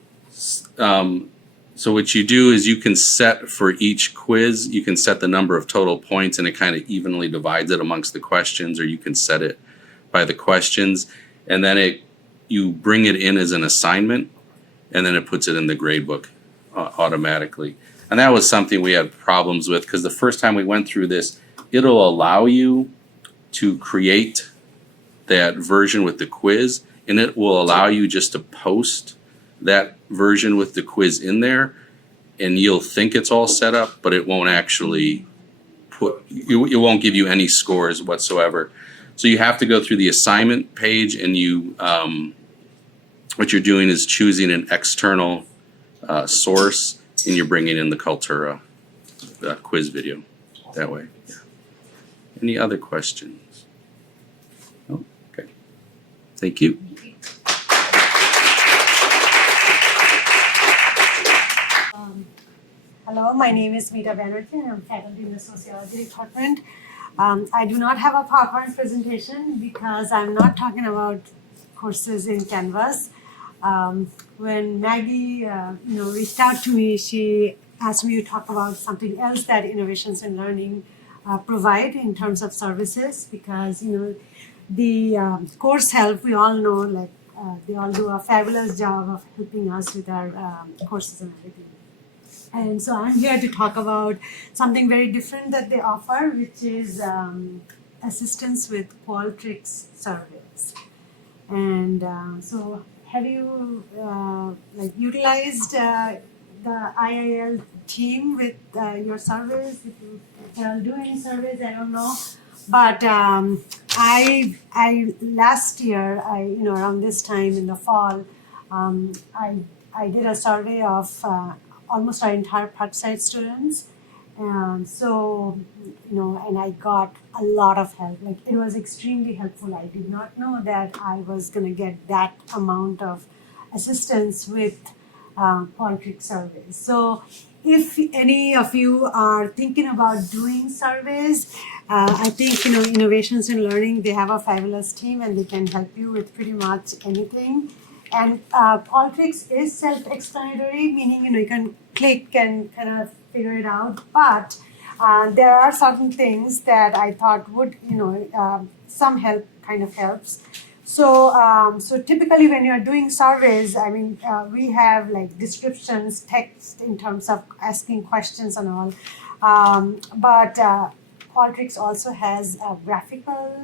what you do is you can set for each quiz, you can set the number of total points and it kind of evenly divides it amongst the questions, or you can set it by the questions, and then you bring it in as an assignment, and then it puts it in the grade book automatically. And that was something we had problems with, because the first time we went through this, it'll allow you to create that version with the quiz, and it will allow you just to post that version with the quiz in there, and you'll think it's all set up, but it won't actually it won't give you any scores whatsoever. So you have to go through the assignment page, and what you're doing is choosing an external source, and you're bringing in the Kaltura quiz video that way. Yeah. Any other questions? No? Okay. Thank you. Hello, my name is Meeta Banerjee and I'm faculty in the sociology department. I do not have a PowerPoint presentation because I'm not talking about courses in Canvas. When Maggie reached out to me, she asked me to talk about something else that Innovations in Learning provide in terms of services, because the course help, we all know, they all do a fabulous job of helping us with our courses and everything. And so I'm here to talk about something very different that they offer, which is assistance with Qualtrics surveys. And so have you utilized the IIL team with your surveys? If you do any surveys, I don't know. But I last year, around this time in the fall, I did a survey of almost our entire Parkside students. And so, and I got a lot of help. Like, it was extremely helpful. I did not know that I was going to get that amount of assistance with Qualtrics surveys. So if any of you are thinking about doing surveys, I think, Innovations in Learning, they have a fabulous team and they can help you with pretty much anything. And Qualtrics is self-explanatory, meaning, you can click and kind of figure it out. But there are certain things that I thought would, some help kind of helps. So, so typically when you're doing surveys, I mean, we have like descriptions, text in terms of asking questions and all. But Qualtrics also has a graphical,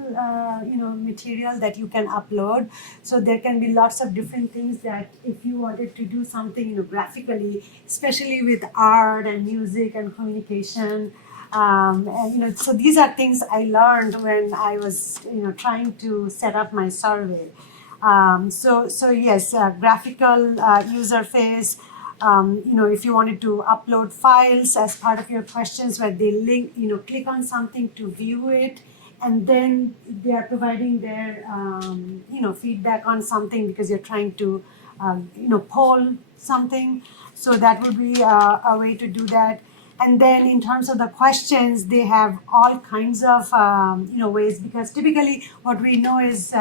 material that you can upload. So there can be lots of different things that if you wanted to do something, graphically, especially with art and music and communication. And, so these are things I learned when I was, trying to set up my survey. So yes, graphical user face. If you wanted to upload files as part of your questions where they link, click on something to view it, and then they are providing their, feedback on something because you're trying to, poll something. So that would be a way to do that. And then in terms of the questions, they have all kinds of, ways, because typically what we know is,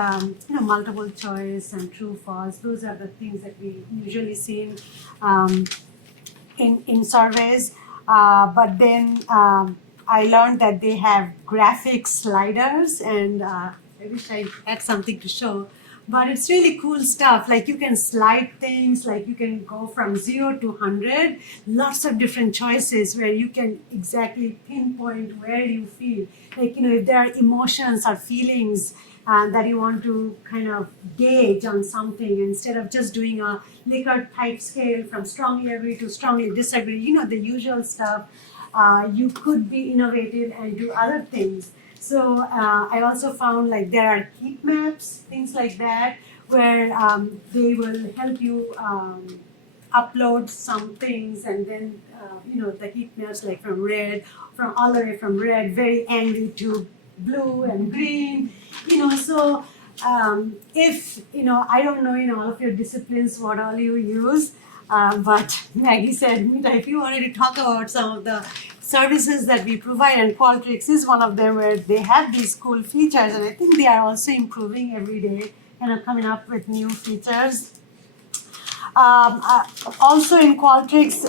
multiple choice and true, false. Those are the things that we usually see in surveys. But then I learned that they have graphic sliders, and I wish I had something to show. But it's really cool stuff. Like you can slide things, like you can go from 0 to 100. Lots of different choices where you can exactly pinpoint where you feel. Like, if there are emotions or feelings that you want to kind of gauge on something, instead of just doing a Likert type scale from strongly agree to strongly disagree, the usual stuff. You could be innovative and do other things. So I also found like there are heat maps, things like that, where they will help you upload some things, and then the heat maps like from all the way from red, very angry, to blue and green. So if I don't know in all of your disciplines what all you use, but Maggie said, Mita, if you wanted to talk about some of the services that we provide, and Qualtrics is one of them, where they have these cool features, and I think they are also improving every day and coming up with new features. Also in Qualtrics,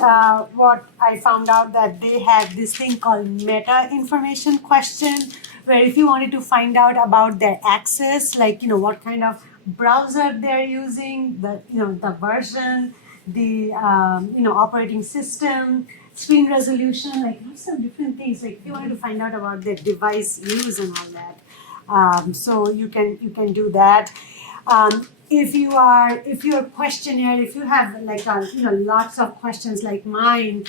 what I found out that they have this thing called meta information question, where if you wanted to find out about their access, like what kind of browser they're using, the version, the operating system, screen resolution, like lots of different things. Like if you wanted to find out about their device use and all that, so you can do that. If your questionnaire, if you have like lots of questions like mine,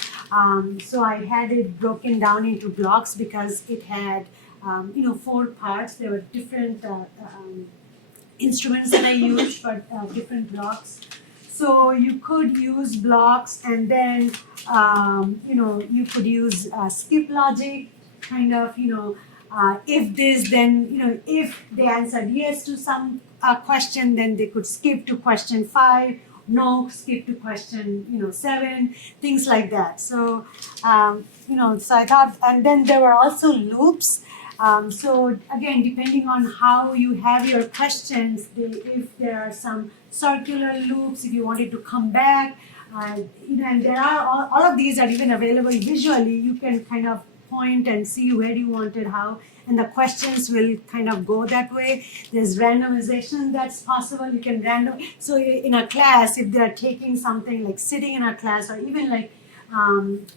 so I had it broken down into blocks because it had 4 parts. There were different instruments that I used for different blocks. So you could use blocks, and then you could use skip logic, kind of if this, then if they answered yes to some question, then they could skip to question 5. No, skip to question 7, things like that. So so I thought, and then there were also loops. So again, depending on how you have your questions, if there are some circular loops, if you wanted to come back, and there are all of these are even available visually. You can kind of point and see where you wanted how, and the questions will kind of go that way. There's randomization that's possible. You can so in a class, if they're taking something like sitting in a class, or even like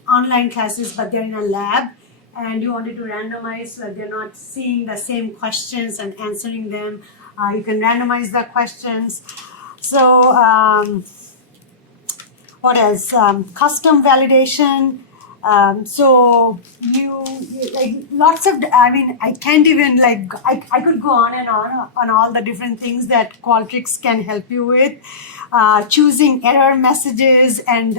online classes, but they're in a lab, and you wanted to randomize so that they're not seeing the same questions and answering them, you can randomize the questions. So what else? Custom validation. So you like lots of, I can't even I could go on and on all the different things that Qualtrics can help you with. Choosing error messages, and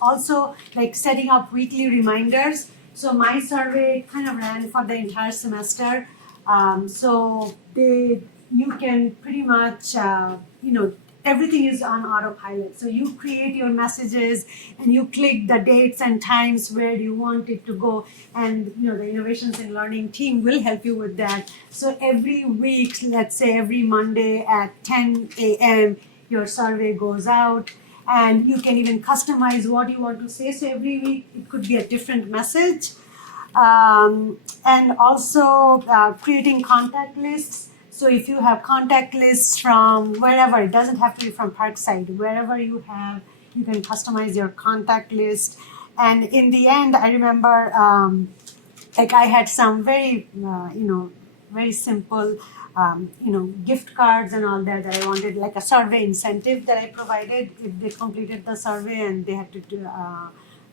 also like setting up weekly reminders. So my survey kind of ran for the entire semester. So you can pretty much, everything is on autopilot. So you create your messages and you click the dates and times where you want it to go. And the Innovations in Learning team will help you with that. So every week, let's say every Monday at 10 a.m., your survey goes out. And you can even customize what you want to say. So every week it could be a different message. And also creating contact lists. So if you have contact lists from wherever, it doesn't have to be from Parkside, wherever you have, you can customize your contact list. And in the end, I remember I had some very, very simple gift cards and all that I wanted, like a survey incentive that I provided if they completed the survey, and they had to do,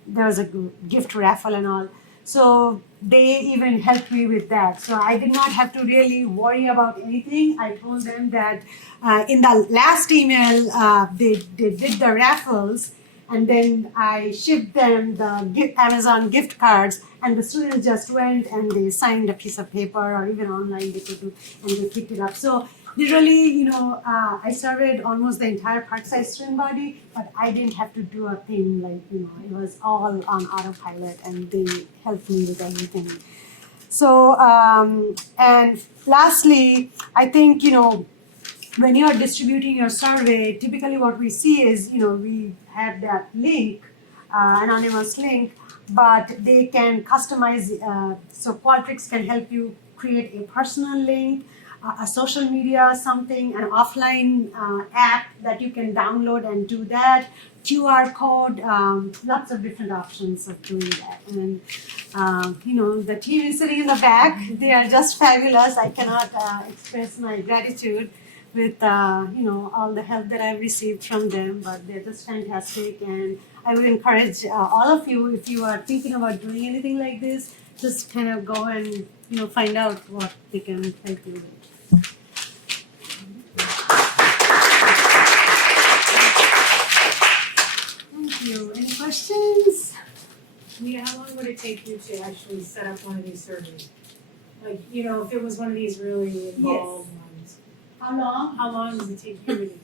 there was a gift raffle and all. So they even helped me with that. So I did not have to really worry about anything. I told them that in the last email, they did the raffles, and then I shipped them the Amazon gift cards, and the students just went and they signed a piece of paper, or even online they could do, and they picked it up. So literally, I surveyed almost the entire Parkside student body, but I didn't have to do a thing, it was all on autopilot, and they helped me with everything. So, and lastly, I think, when you are distributing your survey, typically what we see is, we have that link, anonymous link, but they can customize. So Qualtrics can help you create a personal link, a social media something, an offline app that you can download and do that. QR code, lots of different options of doing that. And the team is sitting in the back. They are just fabulous. I cannot express my gratitude with all the help that I've received from them, but they're just fantastic. And I would encourage all of you, if you are thinking about doing anything like this, just kind of go and find out what they can help you with. Thank you. Any questions? Leah, how long would it take you to actually set up one of these surveys? Like, if it was one of these really involved ones. How long does it take you to do?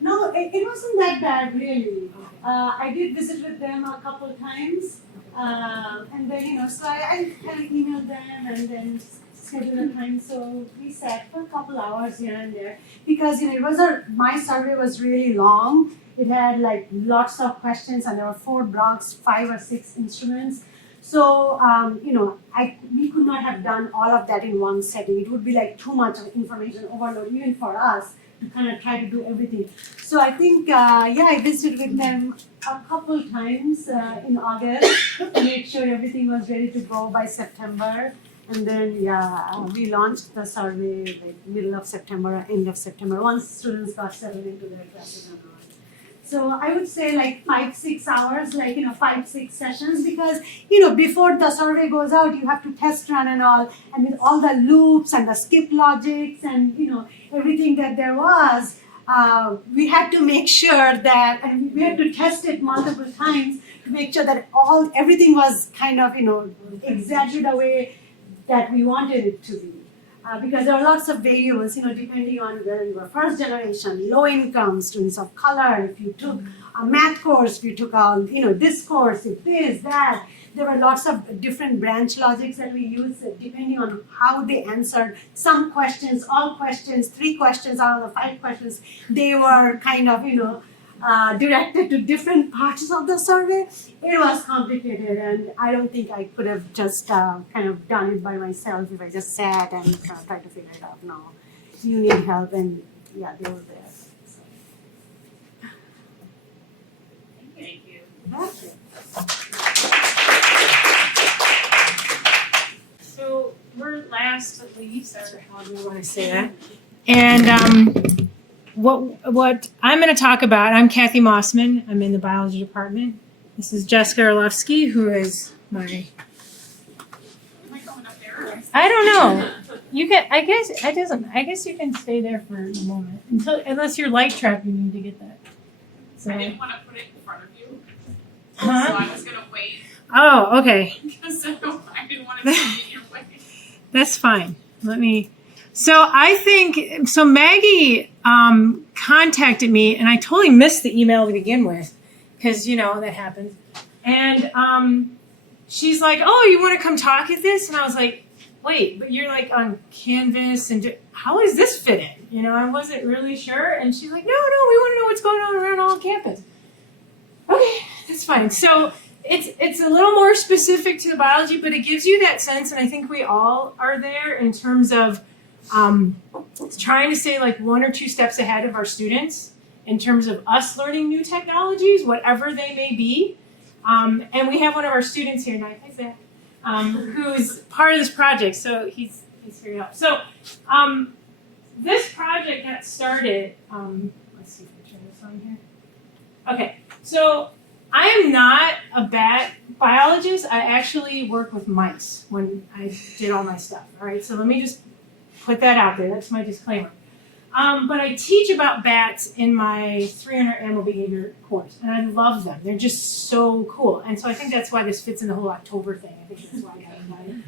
No, it wasn't that bad, really. I did visit with them a couple of times, and then so I kind of emailed them and then scheduled a time. So we sat for a couple hours here and there because my survey was really long. It had like lots of questions, and there were 4 blocks, 5 or 6 instruments. So we could not have done all of that in one setting. It would be like too much of information overload even for us to kind of try to do everything. So I think, I visited with them a couple times in August to make sure everything was ready to go by September. And then, we launched the survey like middle of September or end of September once students got settled into their classes and all. So I would say like 5-6 hours, 5-6 sessions, because before the survey goes out, you have to test run and all, and with all the loops and the skip logics and everything that there was, we had to make sure that, and we had to test it multiple times to make sure that everything was kind of exactly the way that we wanted it to be. Because there are lots of variables, depending on whether you were first generation, low income, students of color, if you took a math course, if you took this course, if this, that. There were lots of different branch logics that we used depending on how they answered some questions, all questions, 3 questions out of the 5 questions. They were kind of, directed to different parts of the survey. It was complicated, and I don't think I could have just kind of done it by myself if I just sat and tried to figure it out. No, you need help, and they were there. So. Thank you. So we're last but least, or how do we want to say that? And what I'm going to talk about, I'm Kathy Mossman. I'm in the biology department. This is Jessica Orlovsky, who is my. Am I going up there? I don't know. You can. I guess it doesn't. I guess you can stay there for a moment unless you're light trapped. You need to get that. So. I didn't want to put it in front of you, Huh? so I was gonna wait. Oh, okay. Because I didn't want to be in your way. That's fine. So I think, Maggie contacted me, and I totally missed the email to begin with, because, that happens. And she's like, oh, you want to come talk at this? And I was like, wait, but you're like on Canvas, and how does this fit in? I wasn't really sure. And she's like, no, we want to know what's going on around all campus. Okay, that's fine. So it's a little more specific to the biology, but it gives you that sense, and I think we all are there in terms of trying to stay like 1 or 2 steps ahead of our students in terms of us learning new technologies, whatever they may be. And we have one of our students here tonight, hi Zach, who's part of this project, so he's here to help. So this project got started, let's see if I turn this on here. Okay, so I am not a bat biologist. I actually work with mice when I did all my stuff. All right, so let me just put that out there. That's my disclaimer. But I teach about bats in my 300 animal behavior course, and I love them. They're just so cool. And so I think that's why this fits in the whole October thing. I think that's why I got invited.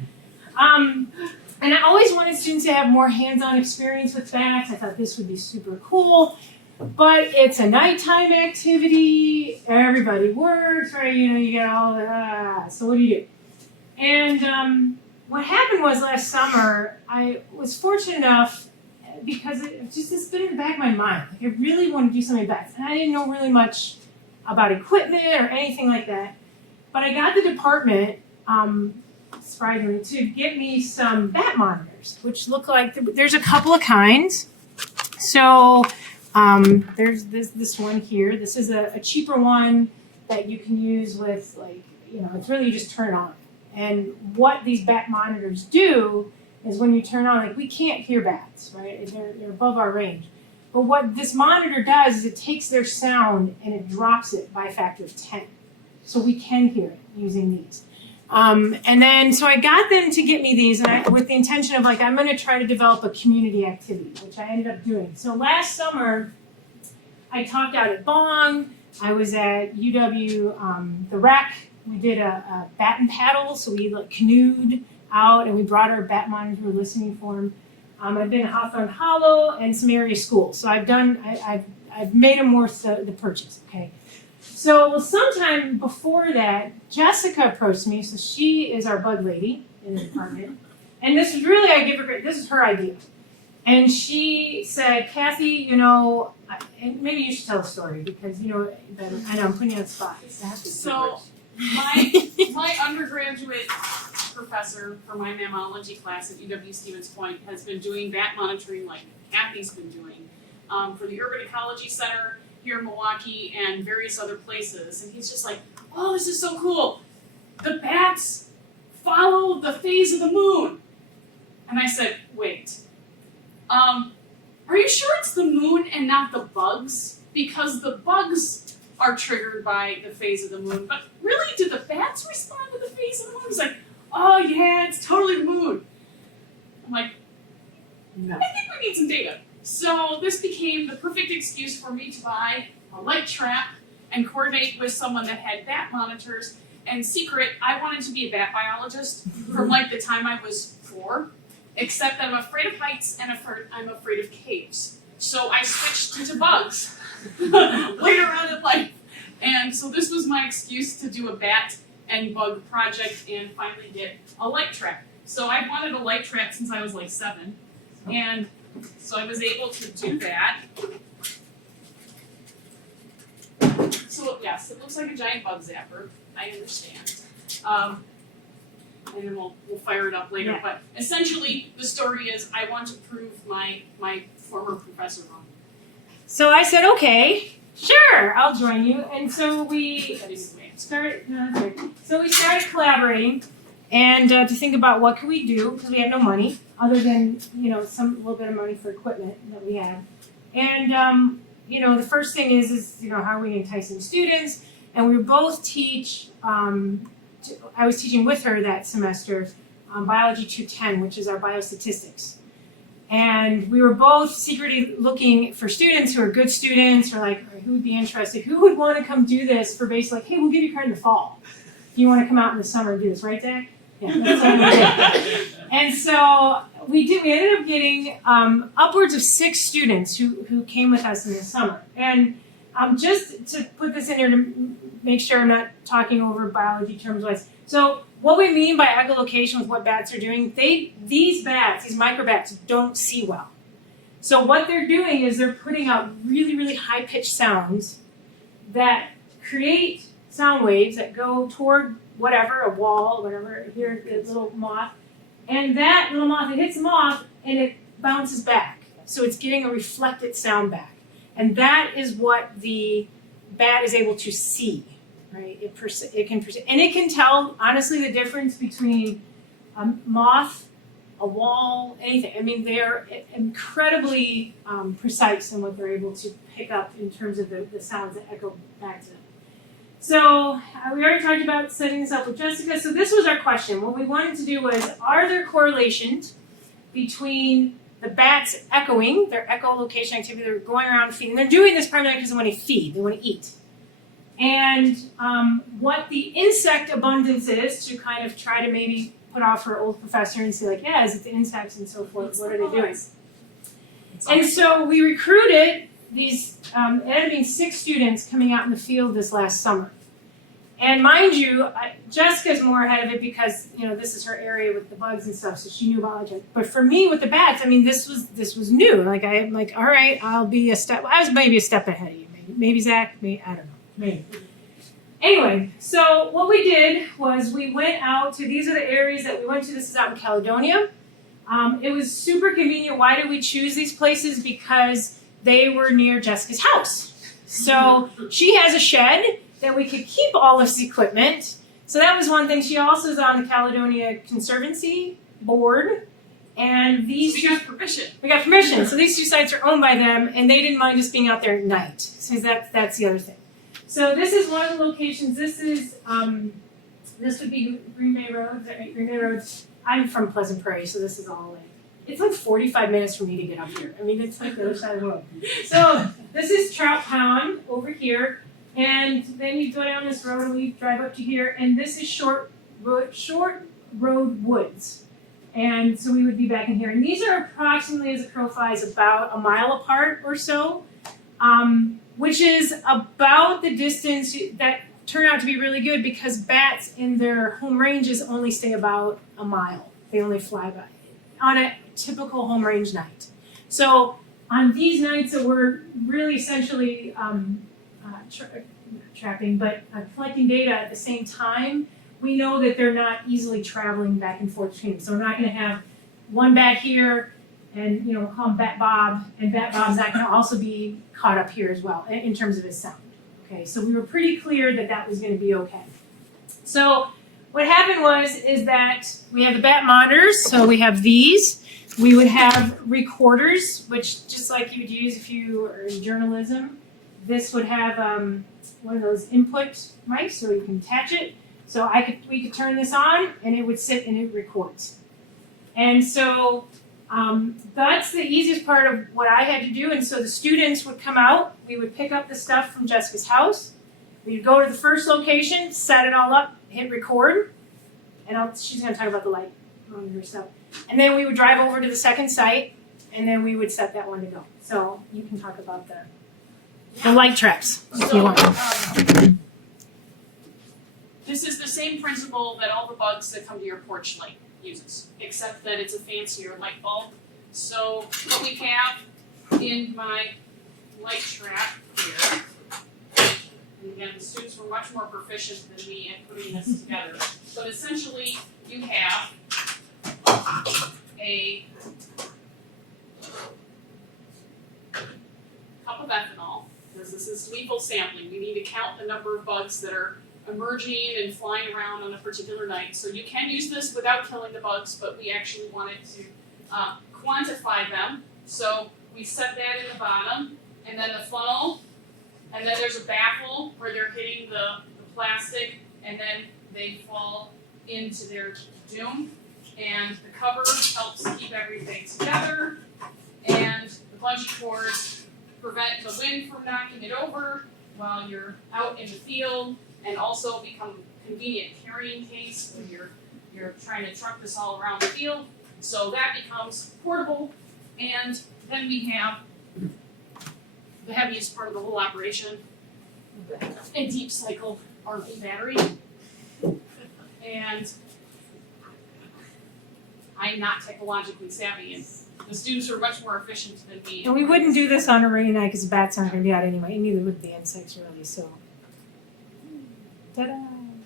And I always wanted students to have more hands-on experience with bats. I thought this would be super cool. But it's a nighttime activity. Everybody works, right? You get all that. So what do you do? And what happened was last summer, I was fortunate enough because it's been in the back of my mind. Like I really want to do something bats, and I didn't know really much about equipment or anything like that. But I got the department, surprisingly, to get me some bat monitors, which look like there's a couple of kinds. So there's this one here. This is a cheaper one that you can use with, like, you know, it's really you just turn it on. And what these bat monitors do is when you turn on, like, we can't hear bats, right? They're above our range. But what this monitor does is it takes their sound and it drops it by a factor of 10. So we can hear it using these. And then, so I got them to get me these with the intention of, like, I'm going to try to develop a community activity, which I ended up doing. So last summer, I talked out at Bong. I was at UW, the rec. We did a bat and paddle, so we, like, canoed out and we brought our bat monitors. We were listening for them. I've been at Hawthorne Hollow and some area schools. So I've made them worth the purchase, okay? So sometime before that, Jessica approached me. So she is our bug lady in the department. And this is really, this is her idea. And she said, Kathy, you know, and maybe you should tell the story because you know better. I know I'm putting you on the spot. So my undergraduate professor for my mammalogy class at UW Stevens Point has been doing bat monitoring like Kathy's been doing for the Urban Ecology Center here in Milwaukee and various other places. And he's just like, oh, this is so cool. The bats follow the phase of the moon. And I said, wait, are you sure it's the moon and not the bugs? Because the bugs are triggered by the phase of the moon. But really, do the bats respond to the phase of the moon? He's like, oh yeah, it's totally the moon. I'm like, no. I think we need some data. So this became the perfect excuse for me to buy a light trap and coordinate with someone that had bat monitors. And secret, I wanted to be a bat biologist from like the time I was 4, except I'm afraid of heights and I'm afraid of caves. So I switched to bugs later on in life. And so this was my excuse to do a bat and bug project and finally get a light trap. So I wanted a light trap since I was like 7. And so I was able to do that. So yes, it looks like a giant bug zapper. I understand. And then we'll fire it up later. Yeah. But essentially, the story is I want to prove my former professor wrong. So I said, okay, sure, I'll join you. And so we started collaborating and to think about what can we do because we have no money other than, you know, some little bit of money for equipment that we have. And, you know, the first thing is, you know, how are we enticing students? And we both teach, I was teaching with her that semester, Biology 210, which is our biostatistics. And we were both secretly looking for students who are good students or like who would be interested, who would want to come do this for basically like, hey, we'll give you credit in the fall. If you want to come out in the summer and do this, right, Zach? Yeah, that's what we did. And so we ended up getting upwards of 6 students who came with us in the summer. And just to put this in here to make sure I'm not talking over biology terms wise. So what we mean by echolocation with what bats are doing, these microbats don't see well. So what they're doing is they're putting out really, really high-pitched sounds that create sound waves that go toward whatever, a wall, whatever, here, the little moth. And that little moth, it hits the moth and it bounces back. So it's getting a reflected sound back. And that is what the bat is able to see, right? It can tell, honestly, the difference between a moth, a wall, anything. I mean, they're incredibly precise in what they're able to pick up in terms of the sounds that echo back to them. So we already talked about setting this up with Jessica. So this was our question. What we wanted to do was, are there correlations between the bats echoing, their echolocation activity, they're going around feeding. They're doing this primarily because they want to feed, they want to eat. And what the insect abundance is to kind of try to maybe put off her old professor and say like, yeah, is it the insects and so forth, what are they doing? And so we recruited these, it ended up being 6 students coming out in the field this last summer. And mind you, Jessica's more ahead of it because, you know, this is her area with the bugs and stuff, so she knew about it. But for me with the bats, I mean, this was new. Like I'm like, all right, I'll be a step. I was maybe a step ahead of you, maybe Zach, maybe I don't know, maybe. Anyway, so what we did was we went out to, these are the areas that we went to. This is out in Caledonia. It was super convenient. Why did we choose these places? Because they were near Jessica's house. So she has a shed that we could keep all of this equipment. So that was one thing. She also is on the Caledonia Conservancy board. And these We got permission. We got permission. So these two sites are owned by them, and they didn't mind us being out there at night. So that's the other thing. So this is one of the locations. This is this would be Green Bay Road. Is that right? Green Bay Road. I'm from Pleasant Prairie, so this is all like it's like 45 minutes for me to get up here. I mean, it's like the other side of the road. So this is Trout Pond over here, and then you go down this road and we drive up to here, and this is Short Road Woods. And so we would be back in here. And these are approximately, as a crow flies, about a mile apart or so, which is about the distance that turned out to be really good because bats in their home ranges only stay about a mile. They only fly by on a typical home range night. So on these nights that we're really essentially trapping, but collecting data at the same time, we know that they're not easily traveling back and forth between them. So we're not going to have one bat here and, we'll call him Bat Bob, and Bat Bob's not going to also be caught up here as well in terms of his sound. Okay, so we were pretty clear that that was going to be okay. So what happened is that we have the bat monitors. So we have these. We would have recorders, which just like you would use if you are in journalism. This would have one of those input mics so you can attach it. So we could turn this on and it would sit and it records. And so that's the easiest part of what I had to do. And so the students would come out, we would pick up the stuff from Jessica's house. We'd go to the first location, set it all up, hit record. And she's gonna talk about the light on her stuff. And then we would drive over to the second site and then we would set that one to go. So you can talk about the light traps if you want. This is the same principle that all the bugs that come to your porch light uses, except that it's a fancier light bulb. So what we have in my light trap here, and again, the students were much more proficient than me at putting this together, but essentially you have a cup of ethanol, because this is lethal sampling. We need to count the number of bugs that are emerging and flying around on a particular night. So you can use this without killing the bugs, but we actually wanted to quantify them. So we set that in the bottom, and then the funnel, and then there's a baffle where they're hitting the plastic, and then they fall into their doom. And the cover helps keep everything together, and the bungee cords prevent the wind from knocking it over while you're out in the field, and also become a convenient carrying case when you're trying to truck this all around the field. So that becomes portable, and then we have the heaviest part of the whole operation, a deep cycle RV battery. And I'm not technologically savvy, and the students are much more efficient than me. And we wouldn't do this on a rainy night because the bats aren't going to be out anyway, and neither would the insects really, so. Ta-da!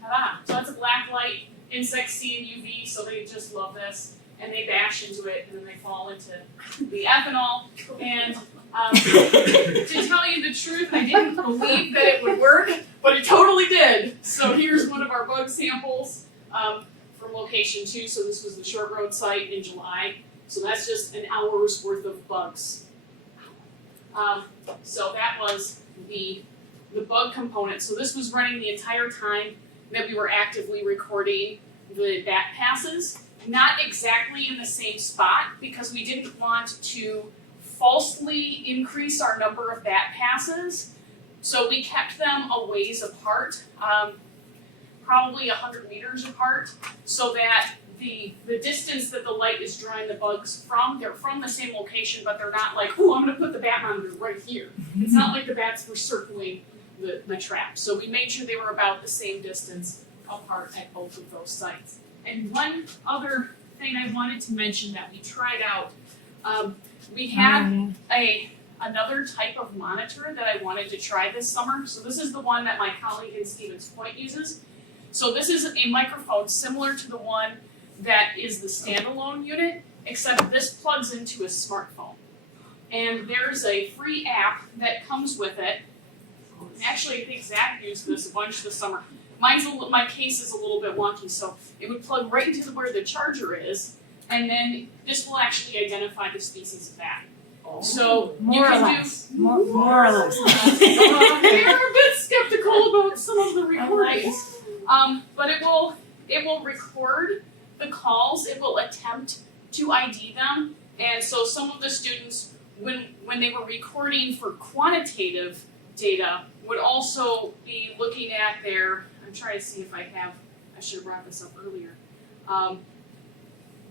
Ta-da! So that's a black light. Insects see in UV, so they just love this, and they bash into it, and then they fall into the ethanol. And to tell you the truth, I didn't believe that it would work, but it totally did. So here's one of our bug samples from location 2. So this was the Short Road site in July. So that's just an hour's worth of bugs. So that was the bug component. So this was running the entire time that we were actively recording the bat passes. Not exactly in the same spot, because we didn't want to falsely increase our number of bat passes. So we kept them a ways apart, probably 100 meters apart, so that the distance that the light is drawing the bugs from, they're from the same location, but they're not like, oh, I'm gonna put the bat monitor right here. It's not like the bats were circling the trap. So we made sure they were about the same distance apart at both of those sites. And one other thing I wanted to mention that we tried out, we had a another type of monitor that I wanted to try this summer. So this is the one that my colleague in Stevens Point uses. So this is a microphone similar to the one that is the standalone unit, except this plugs into a smartphone. And there's a free app that comes with it. Actually, I think Zach used this a bunch this summer. My case is a little bit wonky, so it would plug right into where the charger is, and then this will actually identify the species of bat. So you can do more or less. They're a bit skeptical about some of the recordings, but it will record the calls. It will attempt to ID them, and so some of the students, when they were recording for quantitative data, would also be looking at their. I'm trying to see if I should have brought this up earlier.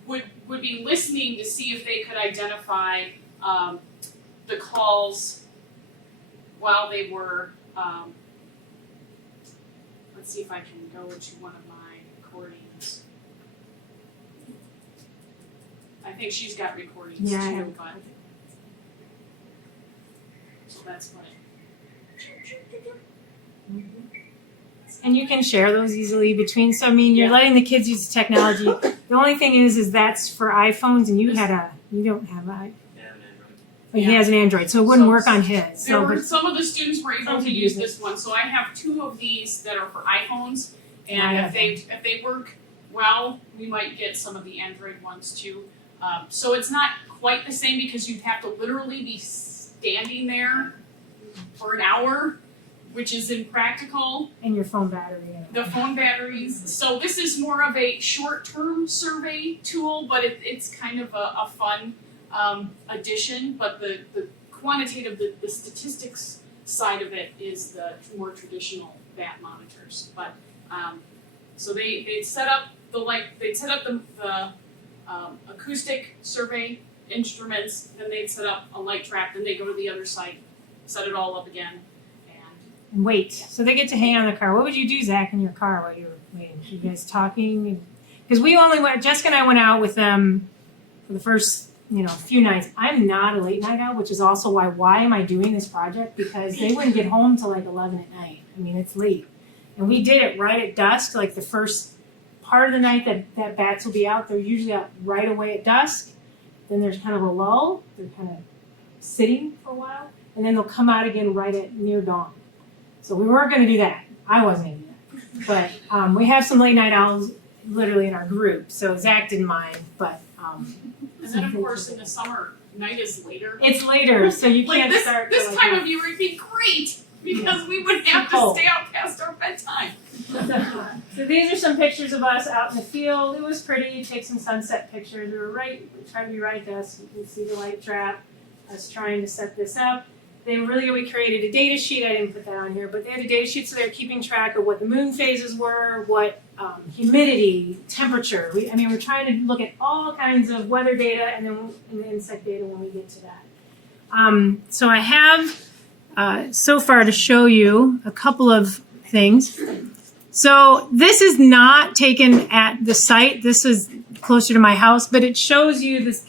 Would be listening to see if they could identify the calls while they were. Let's see if I can go to one of my recordings. I think she's got recordings too, but so that's what. And you can share those easily between. So I mean, you're letting the kids use the technology. The only thing is that's for iPhones, and you don't have an. He has an Android, so it wouldn't work on his. Some of the students were able to use this one, so I have 2 of these that are for iPhones, and if they work well, we might get some of the Android ones too. So it's not quite the same because you'd have to literally be standing there for an hour, which is impractical. And your phone battery. The phone batteries. So this is more of a short-term survey tool, but it's kind of a fun addition. But the quantitative, the statistics side of it is the more traditional bat monitors. But so they set up the acoustic survey instruments, then they'd set up a light trap, then they go to the other site, set it all up again. And wait. So they get to hang out in the car. What would you do, Zach, in your car while you were waiting? You guys talking? Because Jessica and I went out with them for the first, few nights. I'm not a late night owl, which is also why am I doing this project? Because they wouldn't get home till like 11 at night. I mean, it's late. And we did it right at dusk, like the first part of the night that bats will be out. They're usually out right away at dusk. Then there's kind of a lull. They're kind of sitting for a while. And then they'll come out again right at near dawn. So we weren't going to do that. I wasn't going to do that. But we have some late night owls literally in our group. So Zach didn't mind. But and then of course in the summer, night is later. It's later, so you can't start. This time of year would be great because we wouldn't have to stay out past our bedtime. So these are some pictures of us out in the field. It was pretty. Take some sunset pictures. We tried to be right at dusk. You can see the light trap. Us trying to set this up. We created a data sheet. I didn't put that on here, but they had a data sheet, so they're keeping track of what the moon phases were, what humidity, temperature. We're trying to look at all kinds of weather data and then insect data when we get to that. So I have so far to show you a couple of things. So this is not taken at the site. This is closer to my house, but it shows you this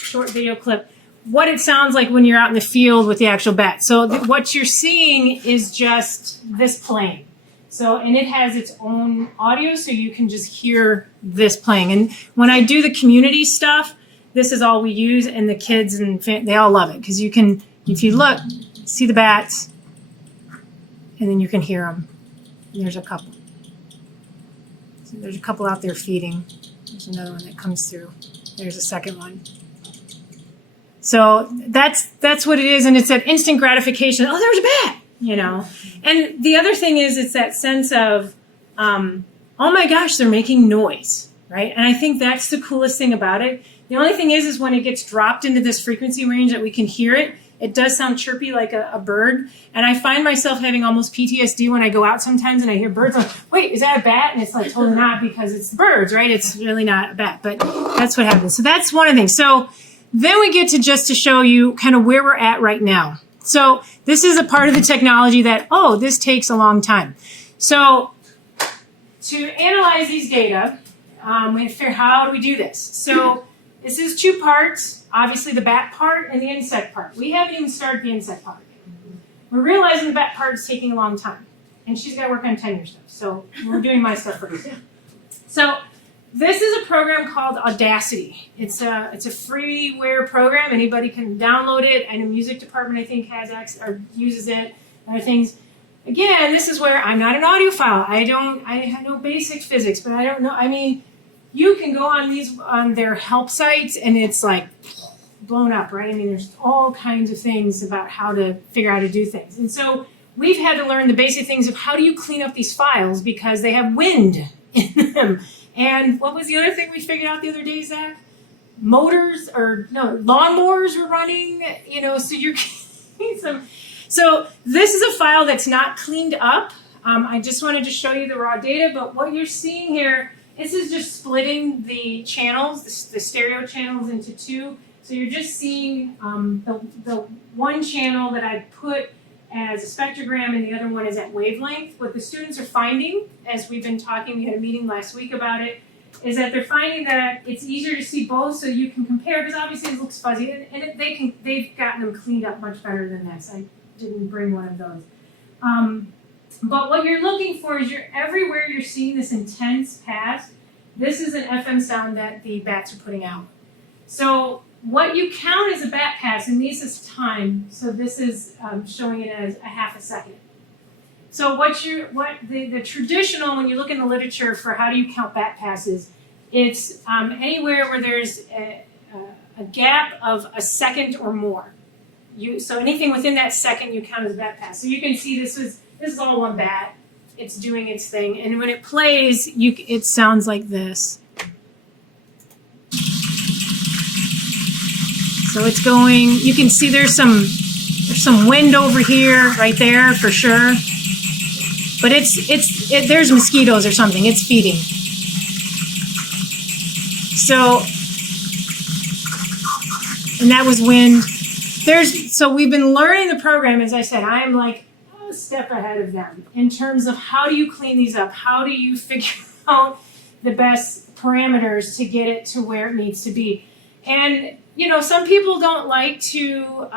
short video clip what it sounds like when you're out in the field with the actual bat. So what you're seeing is just this playing. So, and it has its own audio, so you can just hear this playing. And when I do the community stuff, this is all we use, and the kids and they all love it because you can, if you look, see the bats, and then you can hear them. And there's a couple. So there's a couple out there feeding. There's another one that comes through. There's a second one. So that's what it is, and it's that instant gratification. Oh, there's a bat, And the other thing is, it's that sense of, oh my gosh, they're making noise, right? And I think that's the coolest thing about it. The only thing is when it gets dropped into this frequency range that we can hear it, it does sound chirpy like a bird. And I find myself having almost PTSD when I go out sometimes and I hear birds. I'm like, wait, is that a bat? And it's like, totally not, because it's birds, right? It's really not a bat, but that's what happens. So that's one of the things. So then we get to show you kind of where we're at right now. So this is a part of the technology that, this takes a long time. So to analyze these data, we have to figure out how do we do this. So This is 2 parts, obviously the bat part and the insect part. We haven't even started the insect part. We're realizing the bat part is taking a long time. And she's got to work on tenure stuff. So we're doing my stuff first. So this is a program called Audacity. It's a freeware program. Anybody can download it. I know music department I think has access or uses it. Other things. Again, this is where I'm not an audiophile. I know basic physics, but I don't know. I mean, you can go on their help sites and it's like blown up, right? I mean, there's all kinds of things about how to figure out how to do things. And so we've had to learn the basic things of how do you clean up these files because they have wind in them. And what was the other thing we figured out the other day, Zach? Lawnmowers were running, so you're getting some. So this is a file that's not cleaned up. I just wanted to show you the raw data, but what you're seeing here, this is just splitting the channels, the stereo channels into 2. So you're just seeing the one channel that I put as a spectrogram and the other one is at wavelength. What the students are finding, as we've been talking, we had a meeting last week about it, is that they're finding that it's easier to see both so you can compare, because obviously it looks fuzzy, and they've gotten them cleaned up much better than this. I didn't bring one of those. But what you're looking for is everywhere you're seeing this intense pass, this is an FM sound that the bats are putting out. So what you count as a bat pass, and this is time, so this is showing it as a half a second. So the traditional, when you look in the literature for how do you count bat passes, it's anywhere where there's a gap of a second or more. So anything within that second you count as a bat pass. So you can see this is all one bat. It's doing its thing, and when it plays, it sounds like this. So it's going. You can see there's some wind over here, right there for sure. But there's mosquitoes or something. It's feeding. So, and that was wind. So we've been learning the program. As I said, I am like a step ahead of them in terms of how do you clean these up? How do you figure out the best parameters to get it to where it needs to be? And some people don't like to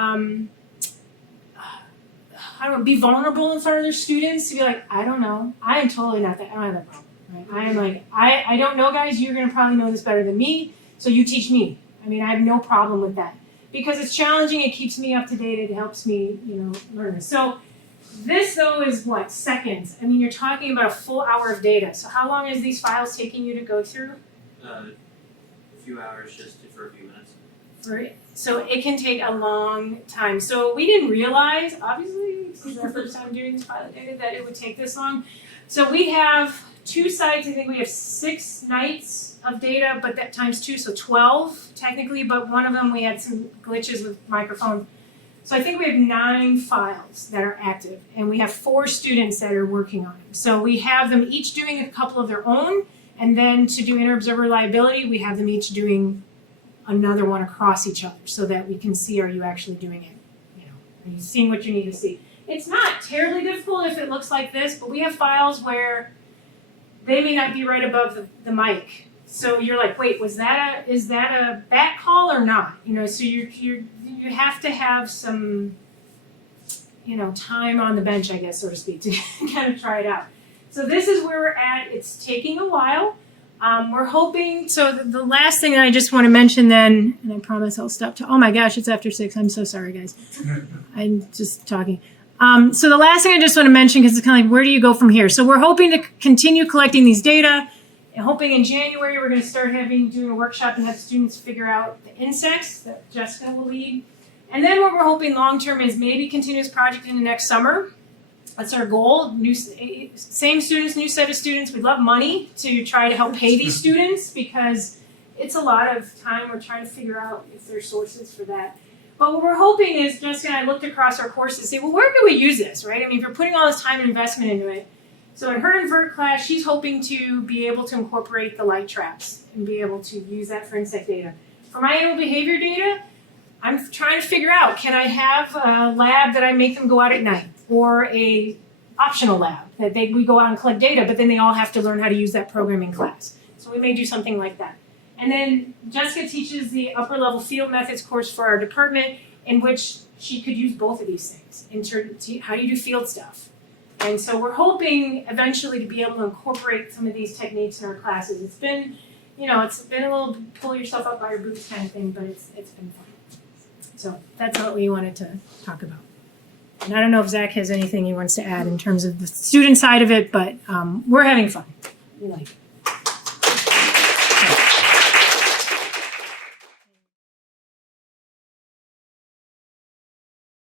be vulnerable in front of their students, to be like, I don't know. I am totally not that. I don't have that problem. Right? I am like, I don't know, guys. You're going to probably know this better than me, so you teach me. I mean, I have no problem with that. Because it's challenging, it keeps me up to date, it helps me, learn this. So this, though, is what? Seconds. I mean, you're talking about a full hour of data. So how long is these files taking you to go through? A few hours just for a few minutes. Right. So it can take a long time. So we didn't realize, obviously, this is our first time doing this pilot data, that it would take this long. So we have 2 sites. I think we have 6 nights of data, but that times 2, so 12 technically. But one of them we had some glitches with microphones. So I think we have 9 files that are active, and we have 4 students that are working on it. So we have them each doing a couple of their own, and then to do inter-observer reliability, we have them each doing another one across each other so that we can see, are you actually doing it? Are you seeing what you need to see? It's not terribly difficult if it looks like this, but we have files where they may not be right above the mic. So you're like, wait, is that a bat call or not? So you have to have some, time on the bench, I guess, so to speak, to kind of try it out. So this is where we're at. It's taking a while. We're hoping, so the last thing that I just want to mention then, and I promise I'll stop. Oh my gosh, it's after 6. I'm so sorry, guys. I'm just talking. So the last thing I just want to mention, because it's kind of like, where do you go from here? So we're hoping to continue collecting these data. And hoping in January we're going to start doing a workshop and have students figure out the insects that Jessica will lead. And then what we're hoping long term is maybe continuous project in the next summer. That's our goal. Same students, new set of students. We'd love money to try to help pay these students because it's a lot of time. We're trying to figure out if there's sources for that. But what we're hoping is, Jessica and I looked across our courses and say, well, where can we use this, right? I mean, if you're putting all this time and investment into it. So in her invert class, she's hoping to be able to incorporate the light traps and be able to use that for insect data. For my animal behavior data, I'm trying to figure out, can I have a lab that I make them go out at night, or a optional lab that we go out and collect data, but then they all have to learn how to use that program in class. So we may do something like that. And then Jessica teaches the upper level field methods course for our department, in which she could use both of these things in terms of how you do field stuff. And so we're hoping eventually to be able to incorporate some of these techniques in our classes. It's been, it's been a little pull yourself up by your boots kind of thing, but it's been fun. So that's what we wanted to talk about. And I don't know if Zach has anything he wants to add in terms of the student side of it, but we're having fun. We like it.